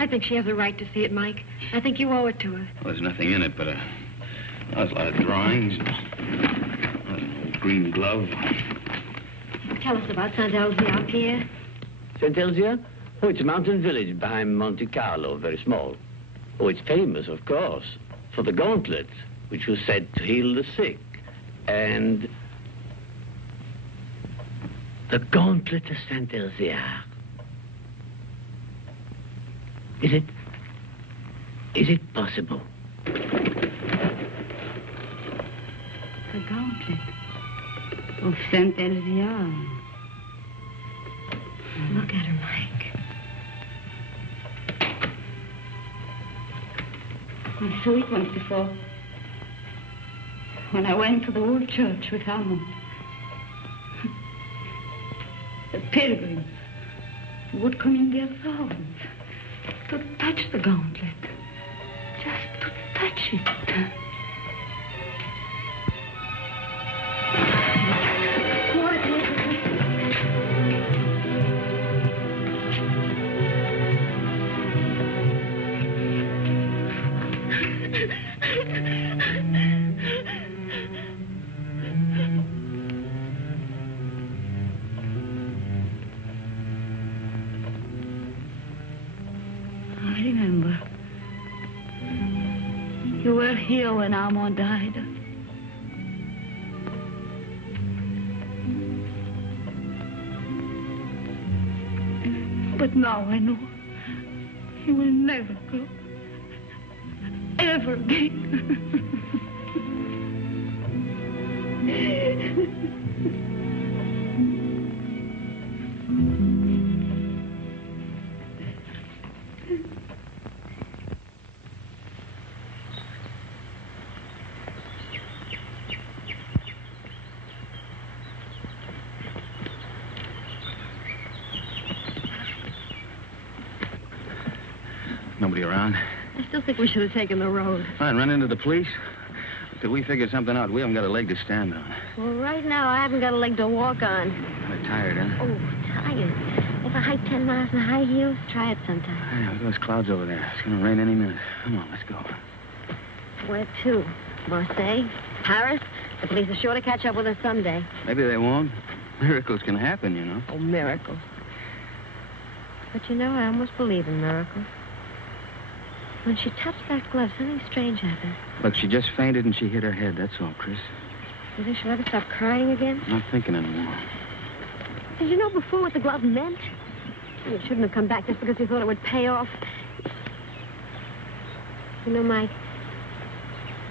I think she has a right to see it, Mike. I think you owe it to her. Well, there's nothing in it, but there's a lot of drawings. An old green glove. Tell us about Saint-Elzéar, Pierre. Saint-Elzéar? Oh, it's a mountain village behind Monte Carlo, very small. Oh, it's famous, of course, for the gauntlet, which was said to heal the sick. And the gauntlet of Saint-Elzéar. Is it possible? The gauntlet. Of Saint Elvia. Look at her, Mike. I saw it once before. When I went to the old church with Armand. The pilgrims would come in their thousands to touch the gauntlet. Just to touch it. I remember. You were here when Armand died. But now I know he will never go. Ever again. Nobody around? I still think we should have taken the road. Fine, run into the police. Till we figure something out, we haven't got a leg to stand on. Well, right now, I haven't got a leg to walk on. Kind of tired, huh? Oh, tired. If I hike 10 miles in high heels, try it sometime. Hey, look at those clouds over there. It's going to rain any minute. Come on, let's go. Where to? Marseille? Paris? The police are sure to catch up with us someday. Maybe they won't. Miracles can happen, you know. Oh, miracles. But you know, I almost believe in miracles. When she touched that glove, something strange happened. Look, she just fainted and she hit her head. That's all, Chris. You think she'll ever stop crying again? I'm not thinking anymore. Did you know before what the glove meant? You shouldn't have come back just because you thought it would pay off. You know, Mike,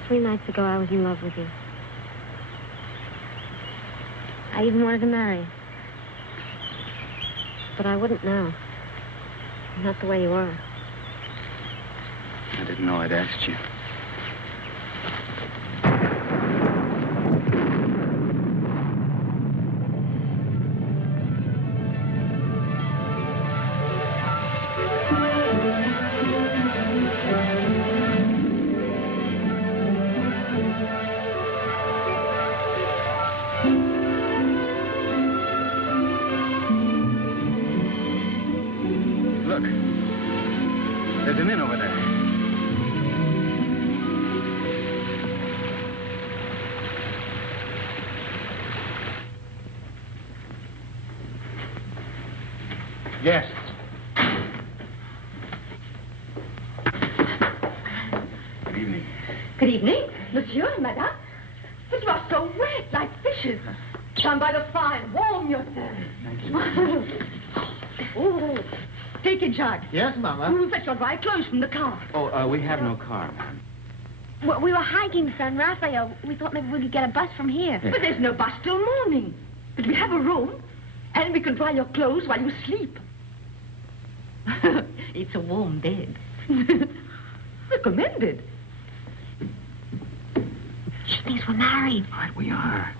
3 nights ago I was in love with you. I even wanted to marry you. But I wouldn't now. Not the way you are. I didn't know I'd asked you. Look, there's an inn over there. Yes. Good evening. Good evening, monsieur, madame. But you are so wet, like fishes. Stand by the fire, warm yourself. Thank you. Oh, take it, Jacques. Yes, Mama. We'll fetch your dry clothes from the car. Oh, we have no car, ma'am. Well, we were hiking San Rafael. We thought maybe we could get a bus from here. But there's no bus till morning. But we have a room, and we can dry your clothes while you sleep. It's a warm bed. Recommended. She thinks we're married. Right, we are.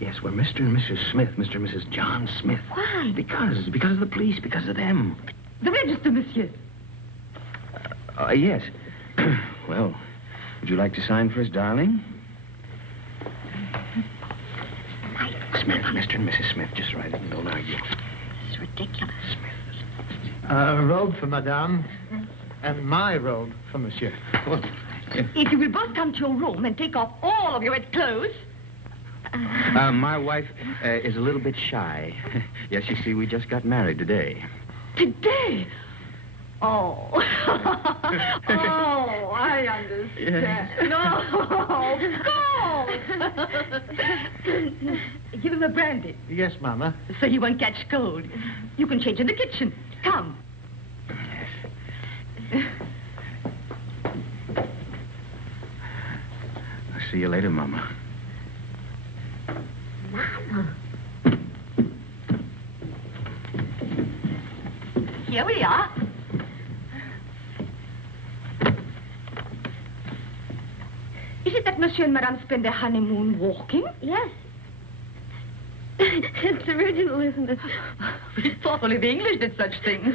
Yes, we're Mr. and Mrs. Smith, Mr. and Mrs. John Smith. Why? Because of the police, because of them. The register, monsieur. Yes. Well, would you like to sign for us, darling? Smith, Mr. and Mrs. Smith, just write it and don't argue. This is ridiculous. A robe for Madame, and my robe for Monsieur. If you will both come to your room and take off all of your wet clothes. My wife is a little bit shy. Yes, you see, we just got married today. Today? Oh. Oh, I understand. Yes. No, go! Give him a brandy. Yes, Mama. So he won't catch cold. You can change in the kitchen. Come. I'll see you later, Mama. Mama. Here we are. Is it that Monsieur and Madame spend their honeymoon walking? Yes. It's original, isn't it? We thought only the English did such things.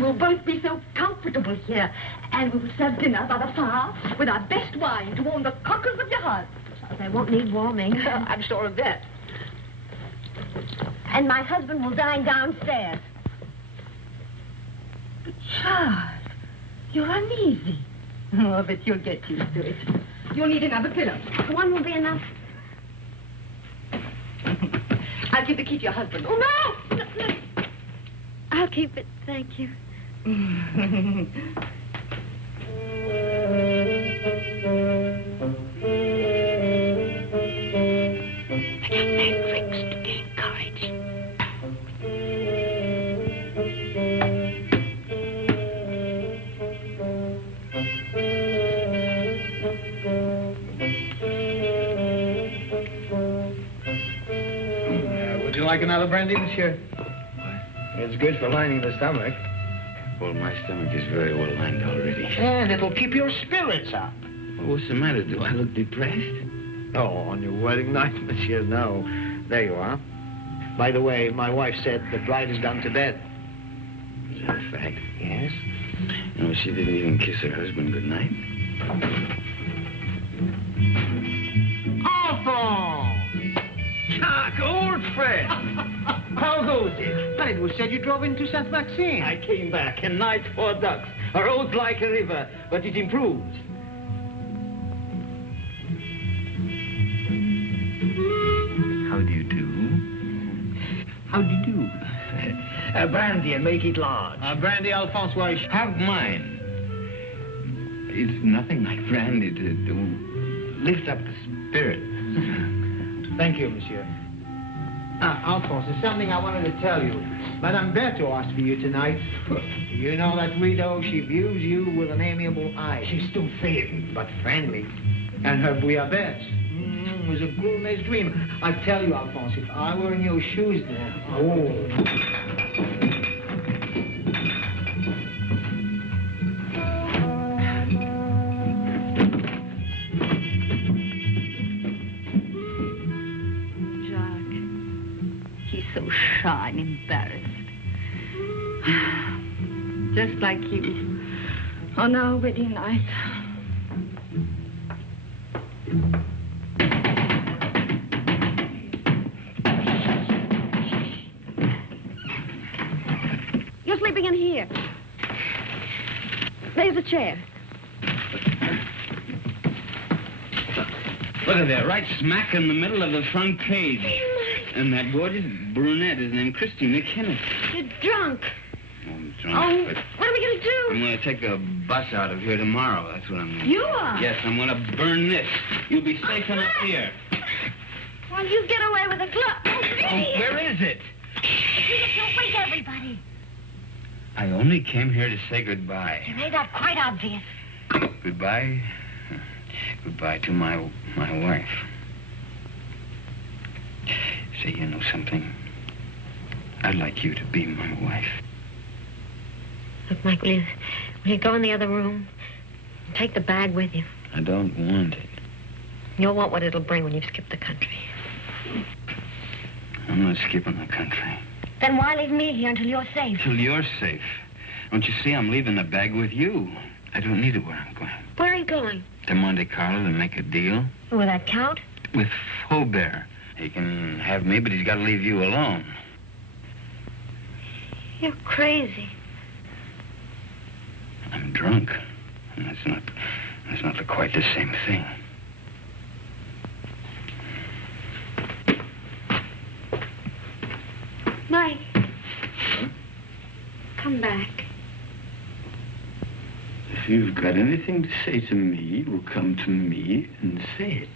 We'll both be so comfortable here, and we'll serve dinner by the fire with our best wine to warm the cockles of your heart. They won't need warming. I'm sure of that. And my husband will dine downstairs. But Charles, you're uneasy. Oh, but you'll get used to it. You'll need another pillow. One will be enough. I'll give the key to your husband. Oh, no! No. I'll keep it, thank you. Would you like another brandy, monsieur? It's good for lining the stomach. Well, my stomach is very well lined already. And it'll keep your spirits up. Well, what's the matter? Do I look depressed? Oh, on your wedding night, monsieur, no. There you are. By the way, my wife said the bride has gone to bed. Is that a fact? Yes. No, she didn't even kiss her husband goodnight. Enfant! Chuck, old friend! How goes it? But it was said you drove into Saint Maxime. I came back, a night for ducks. A road like a river, but it improved. How do you do? How do you do? Brandy and make it large. Brandy, Alphonse, why? Have mine. It's nothing like brandy to lift up the spirit. Thank you, monsieur. Alphonse, there's something I wanted to tell you. Madame Berthaud asked for you tonight. You know that widow, she views you with an amiable eye. She's too thin, but friendly. And her bouillabaisse was a gourmet's dream. I tell you, Alphonse, if I were in your shoes then... Oh... So shy and embarrassed. Just like you on our wedding night. You're sleeping in here. There's a chair. Look at that, right smack in the middle of the front page. And that gorgeous brunette is named Christina Kenneth. You're drunk. I'm drunk. Oh, but what are we going to do? I'm going to take a bus out of here tomorrow. That's what I'm going to do. You are? Yes, I'm going to burn this. You'll be safe enough here. Well, you get away with a glove. Oh, Where is it? Don't wake everybody. I only came here to say goodbye. You made that quite obvious. Goodbye? Goodbye to my wife. Say, you know something? I'd like you to be my wife. Look, Mike, will you go in the other room? Take the bag with you. I don't want it. You'll want what it'll bring when you've skipped the country. I'm not skipping the country. Then why leave me here until you're safe? Till you're safe. Don't you see I'm leaving the bag with you? I don't need it where I'm going. Where are you going? To Monte Carlo to make a deal. Will that count? With Faubert. He can have me, but he's got to leave you alone. You're crazy. I'm drunk. And that's not quite the same thing. Mike. Come back. If you've got anything to say to me, you'll come to me and say it.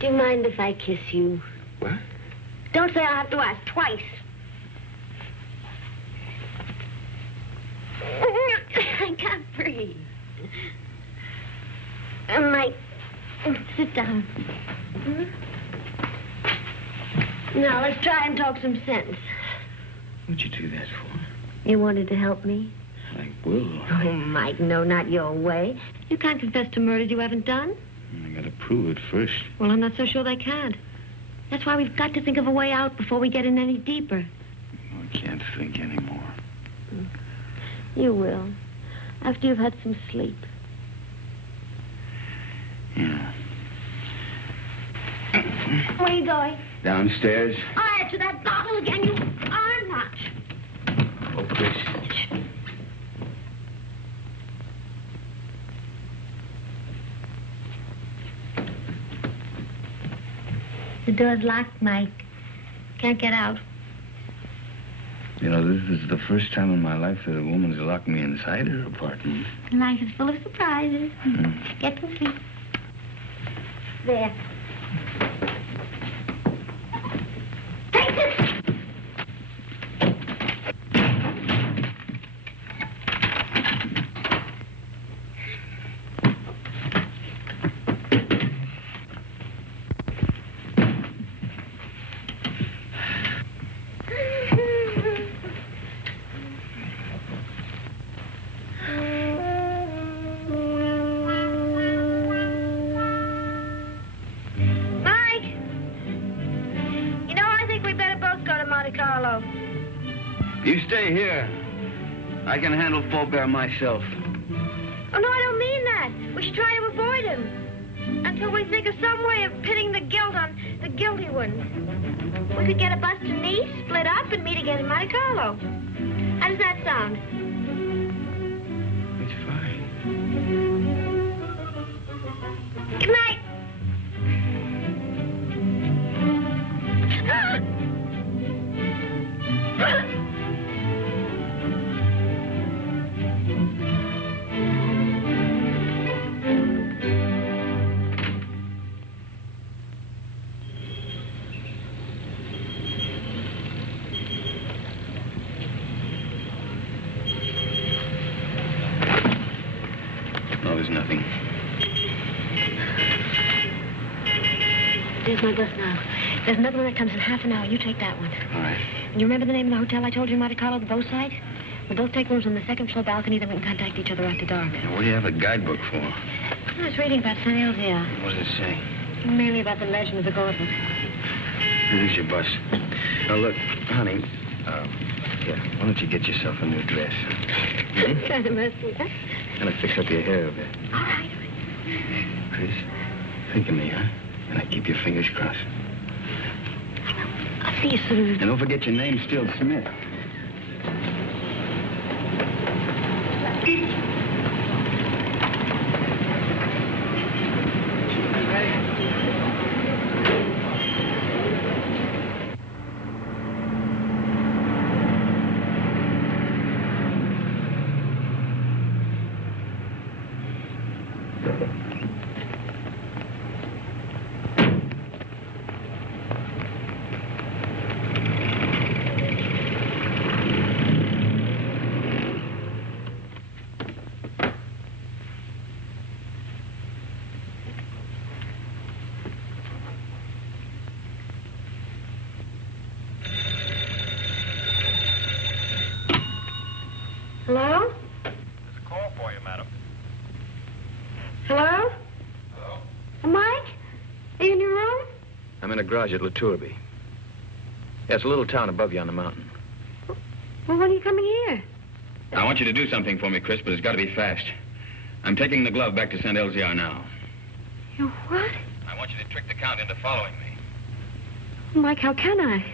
Do you mind if I kiss you? What? Don't say I'll have to ask twice. Sit down. Now, let's try and talk some sense. What'd you do that for? You wanted to help me? I will. Oh, Mike, no, not your way. You can't confess to murders you haven't done. I gotta prove it first. Well, I'm not so sure they can't. That's why we've got to think of a way out before we get in any deeper. I can't think anymore. You will. After you've had some sleep. Yeah. Where are you going? Downstairs. I'll answer that bottle again. You are not. Oh, Chris. The door's locked, Mike. Can't get out. You know, this is the first time in my life that a woman's locked me inside her apartment. Life is full of surprises. Get to sleep. There. Take this! You stay here. I can handle Faubert myself. Oh, no, I don't mean that. We should try to avoid him. Until we think of some way of pitting the guilt on the guilty ones. We could get a bus to Nice, split up, and meet again in Monte Carlo. How does that sound? It's fine. Good night. There's my bus now. There's another one that comes in half an hour. You take that one. All right. And you remember the name of the hotel I told you in Monte Carlo, the bow side? We'll both take rooms on the second floor balcony, then we can contact each other after dark. Now, what do you have a guidebook for? I was reading about St. Elzea. What does it say? Mainly about the legend of the gauntlet. Here's your bus. Now, look, honey, here, why don't you get yourself a new dress? That's kind of messy, huh? Kind of fix up your hair a bit. All right. Chris, think of me, huh? And I keep your fingers crossed. I'll see you soon. And don't forget your name's still Smith. Hello? There's a call for you, madam. Hello? Hello? Mike? Are you in your room? I'm in a garage at La Tourbe. Yeah, it's a little town above you on the mountain. Well, when are you coming here? I want you to do something for me, Chris, but it's got to be fast. I'm taking the glove back to St. Elzea now. You what? I want you to trick the Count into following me. Mike, how can I?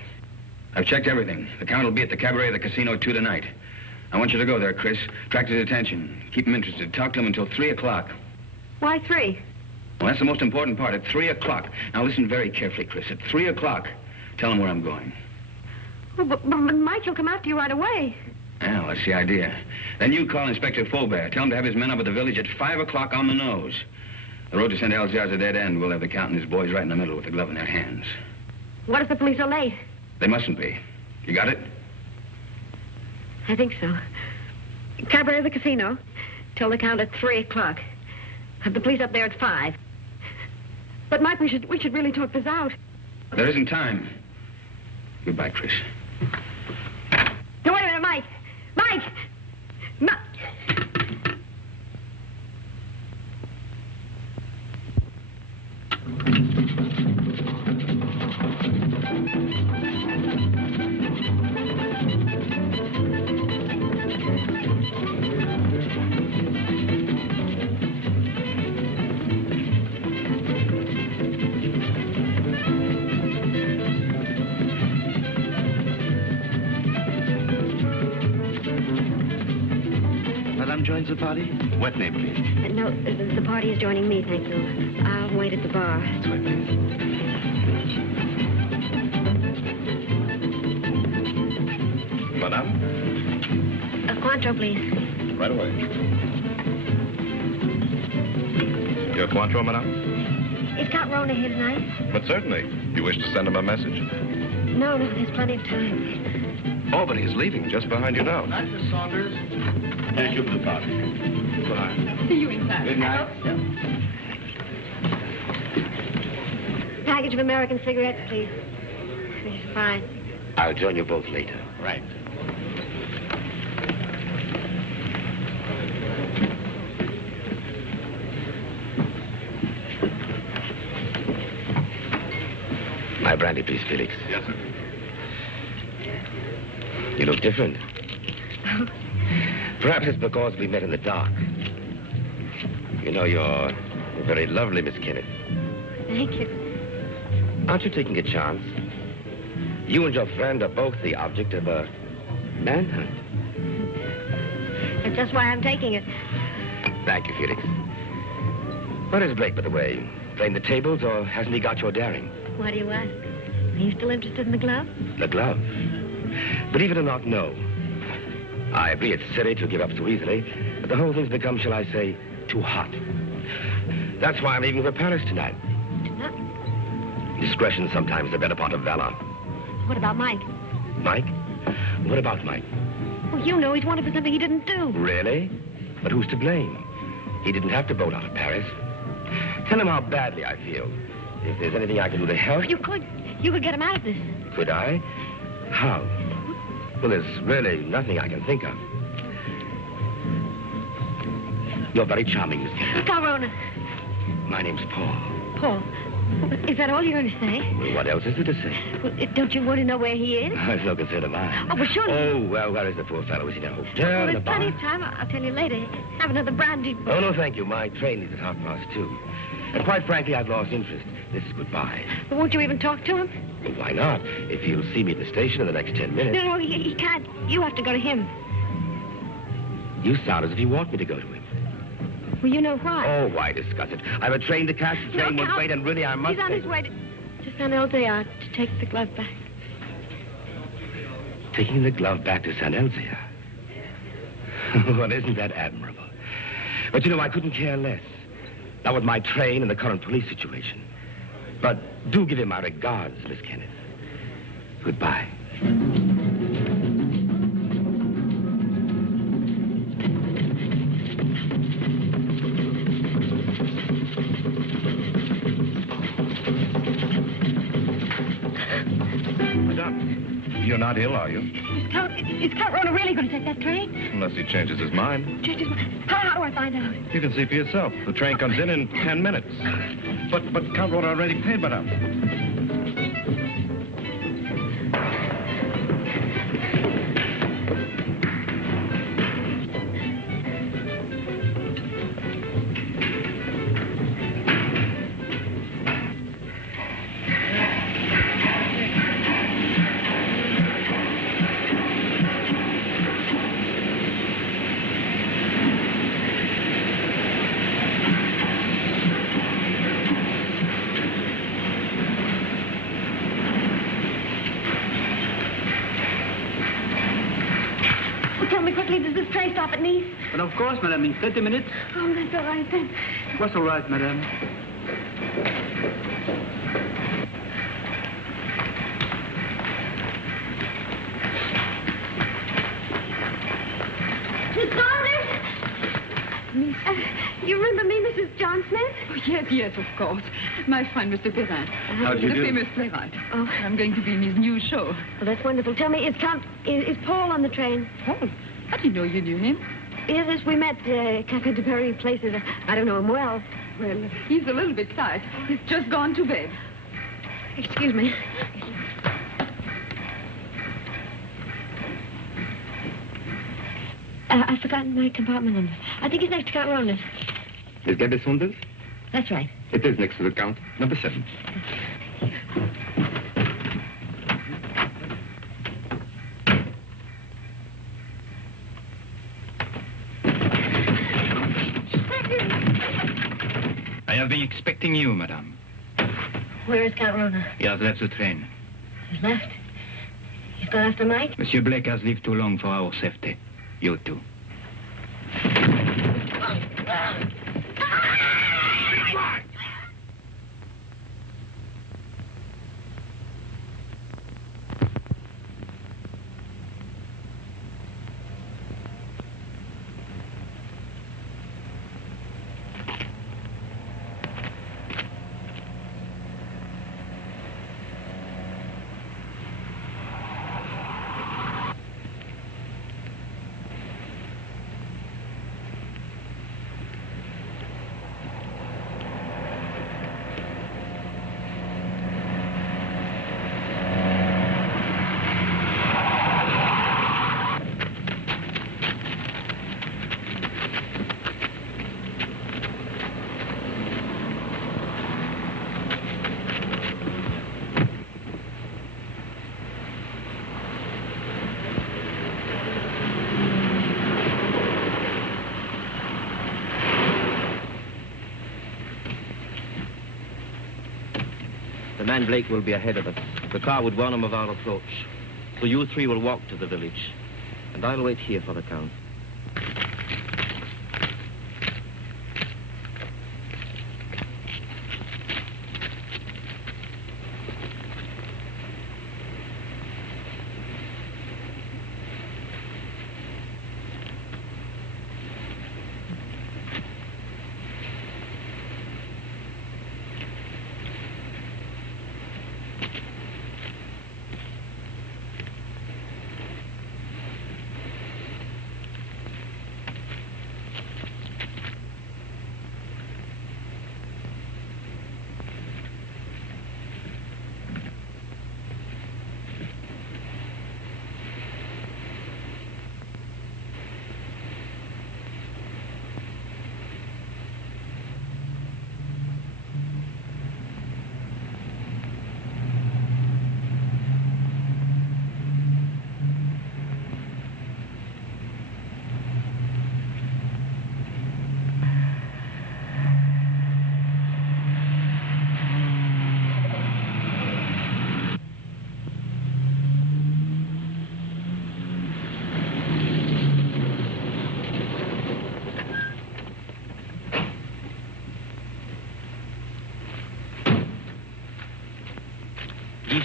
I've checked everything. The Count will be at the cabaret of the casino 2 tonight. I want you to go there, Chris. Attract his attention. Keep him interested. Talk to him until 3 o'clock. Why 3? Well, that's the most important part. At 3 o'clock. Now, listen very carefully, Chris. At 3 o'clock, tell him where I'm going. Oh, but Mike, he'll come after you right away. Well, that's the idea. Then you call Inspector Faubert. Tell him to have his men up at the village at 5 o'clock on the nose. The road to St. Elzea is a dead end. We'll have the Count and his boys right in the middle with the glove in their hands. What if the police are late? They mustn't be. You got it? I think so. Cabaret of the casino. Tell the Count at 3 o'clock. Have the police up there at 5. But, Mike, we should really talk this out. There isn't time. Goodbye, Chris. No, wait a minute, Mike. Mike! Madame joins the party? What name, please? No, the party is joining me, thank you. I'll wait at the bar. That's right, please. Madame? A Cointreau, please. Right away. Your Cointreau, madame? Is Count Rona here tonight? But certainly. You wish to send him a message? No, there's plenty of time. Oh, but he's leaving just behind you now. Mr. Saunders. Thank you for the party. Goodbye. See you inside. Good night. I hope so. Package of American cigarettes, please. This is fine. I'll join you both later. Right. My brandy, please, Felix. Yes, sir. You look different. Perhaps it's because we met in the dark. You know, you're very lovely, Miss Kenneth. Thank you. Aren't you taking a chance? You and your friend are both the object of a manhunt. That's just why I'm taking it. Thank you, Felix. Where is Blake, by the way? Playing the tables, or hasn't he got your daring? Why do you ask? Are you still interested in the glove? The glove? Believe it or not, no. I agree it's silly to give up so easily, but the whole thing's become, shall I say, too hot. That's why I'm leaving for Paris tonight. Discretion's sometimes the better part of valor. What about Mike? Mike? What about Mike? Well, you know he's wanted for something he didn't do. Really? But who's to blame? He didn't have to boat out of Paris. Tell him how badly I feel. If there's anything I can do to help... You could get him out of this. Could I? How? Well, there's really nothing I can think of. You're very charming, Miss Kennedy. Corona. My name's Paul. Paul. Is that all you're going to say? Well, what else is there to say? Well, don't you want to know where he is? It's no concern of mine. Oh, but surely... Oh, well, where is the poor fellow? Is he in a hotel, Well, in a there's bar? plenty of time. I'll tell you later. Have another brandy. Oh, no, thank you. My train leaves at 2:30. And quite frankly, I've lost interest. This is goodbye. But won't you even talk to him? Well, why not? If he'll see me at the station in the next 10 minutes. No, he can't. You have to go to him. You sound as if you want me to go to him. Well, you know why. Oh, why discuss it? I have a train to catch. The train won't wait, and really, I must... He's on his way to San Elzea to take the glove back. Taking the glove back to San Elzea? Well, isn't that admirable? But, you know, I couldn't care less. Not with my train and the current police situation. But do give him my regards, Miss Kenneth. Goodbye. Madame, you're not ill, are you? Is Count Rona really going to take that train? Unless he changes his mind. How do I find out? You can see for yourself. The train comes in 10 minutes. But Count Rona already paid, madame. Does this train stop at Nice? But of course, madame, in 30 minutes. Oh, that's all right then. What's all right, madame? Miss Saunders? You remember me, Mrs. John Smith? Oh, yes, of course. My friend, Mr. Perrin. How do you the do? famous playwright. Oh. I'm going to be in his new show. Well, that's wonderful. Tell me, is Paul on the train? Paul? How do you know you knew him? Yes, we met Cafe de Paris places. I don't know him well. Well, he's a little bit tired. He's just gone to bed. Excuse me. I've forgotten my compartment number. I think it's next to Count Ronas. Is Gabby Saunders? That's right. It is next to the Count. Number 7. I have been expecting you, madame. Where is Count Rona? He has left the train. He's left. He's gone after Mike? Monsieur Blake has lived too long for our safety. You too. The man Blake will be ahead of us. The car would warn him of our approach. So you 3 will walk to the village. And I'll wait here for the Count.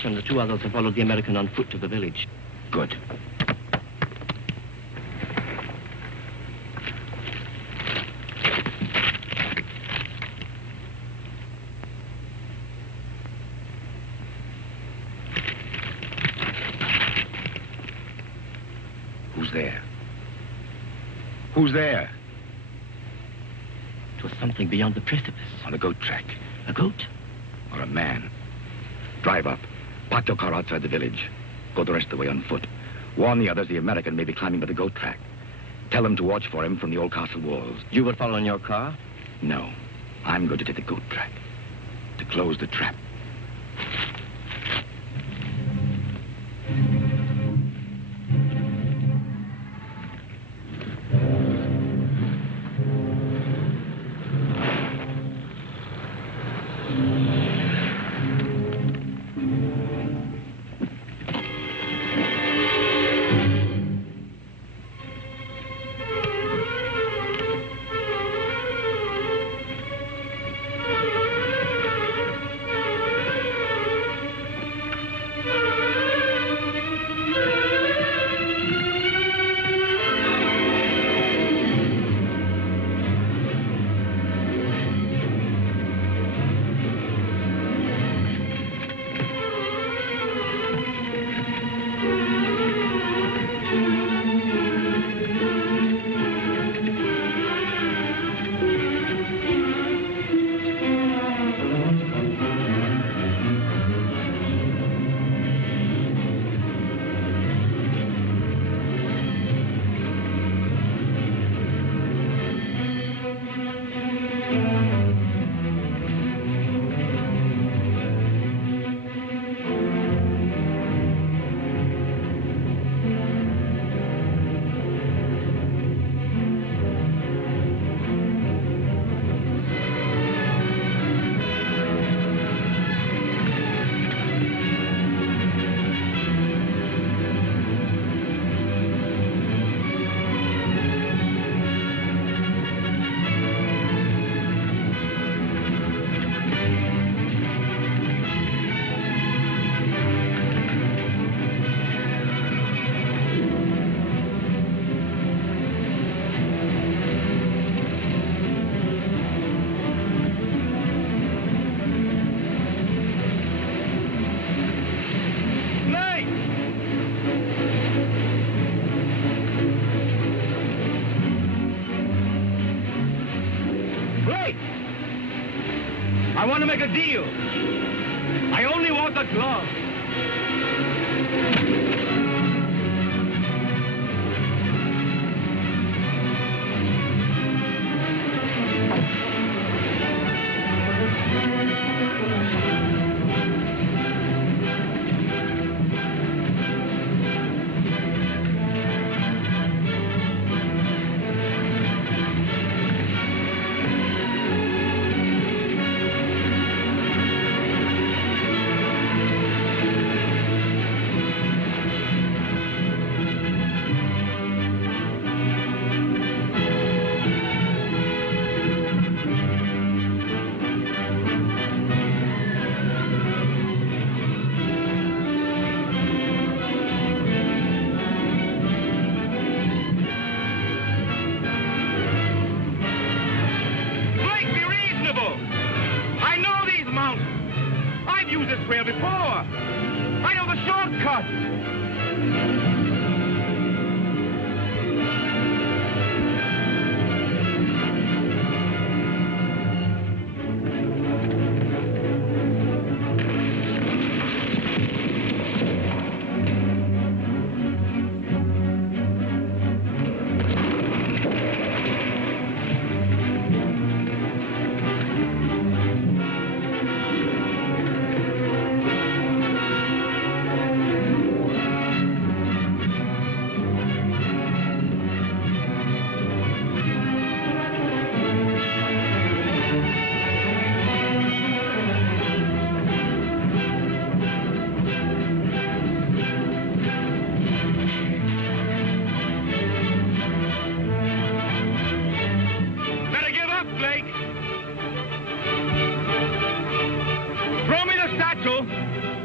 And the 2 others have followed the American on foot to the village. Good. Who's there? Who's there? It was something beyond the precipice. On a goat track. A goat? Or a man. Drive up. Park your car outside the village. Go the rest of the way on foot. Warn the others the American may be climbing by the goat track. Tell them to watch for him from the old castle walls. You will follow in your car? No. I'm going to take the goat track. To close the trap. Blake! I want to make a deal. I only want the glove.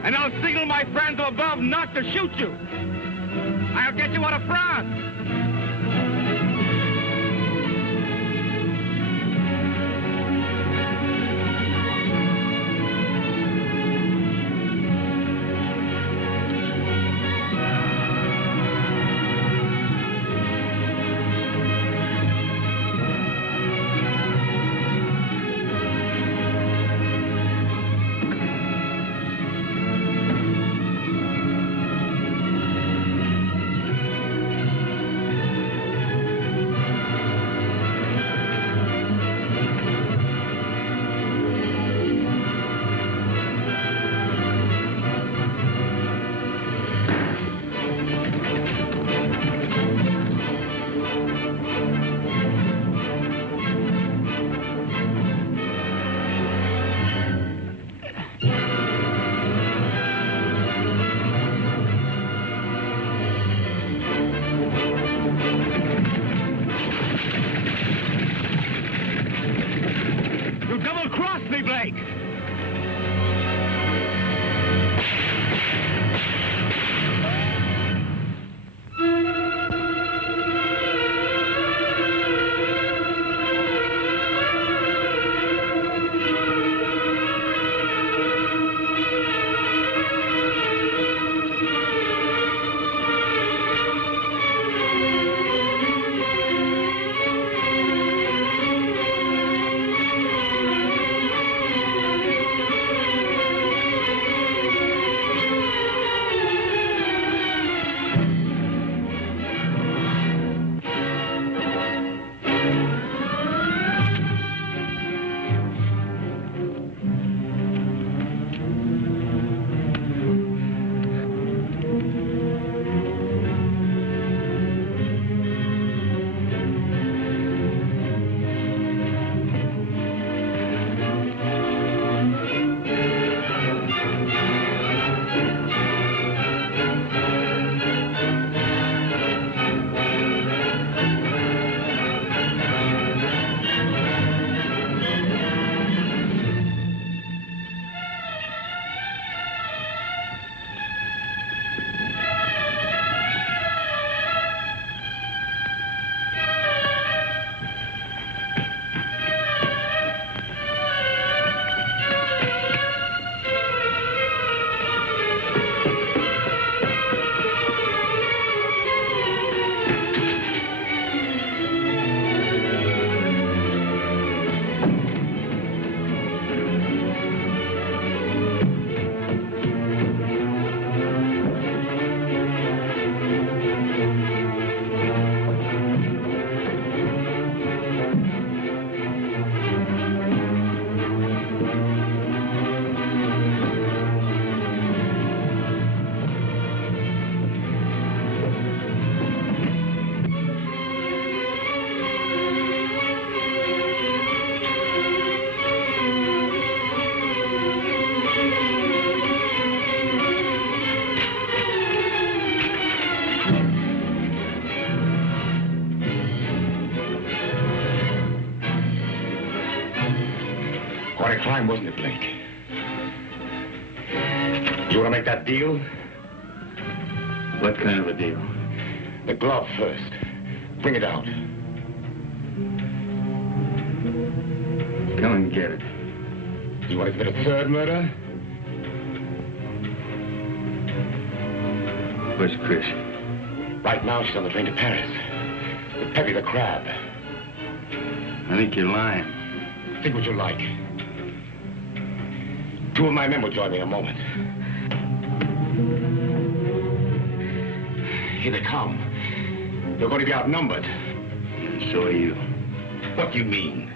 And I'll signal my friends above not to shoot you. I'll get you out of France. Quite a climb, wasn't it, Blake? You want to make that deal? What kind of a deal? The glove first. Bring it out. Come and get it. You want to commit a third murder? Where's Chris? Right now, she's on the train to Paris. With Peppy the crab. I think you're lying. Think what you like. Two of my men will join me in a moment. Here they come. You're going to be outnumbered. And so are you. What do you mean?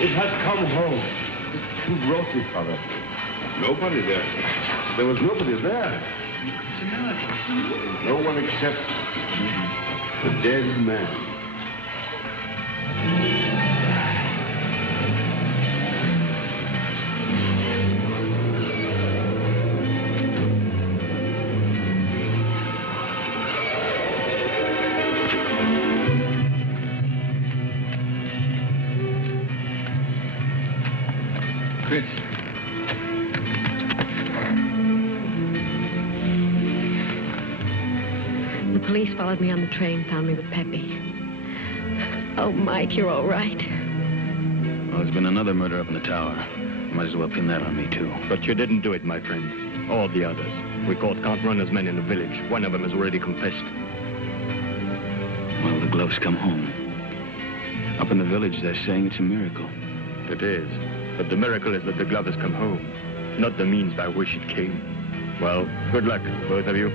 It has come home. Who brought it, Father? Nobody there. There was nobody there. No one except the dead man. Chris. The police followed me on the train, found me with Peppy. Oh, Mike, you're all right. Well, there's been another murder up in the tower. Might as well pin that on me, too. But you didn't do it, my friend. All the others. We caught Count Runner's men in the village. One of them has already confessed. Well, the gloves come home. Up in the village, they're saying it's a miracle. It is. But the miracle is that the glove has come home, not the means by which it came. Well, good luck, both of you.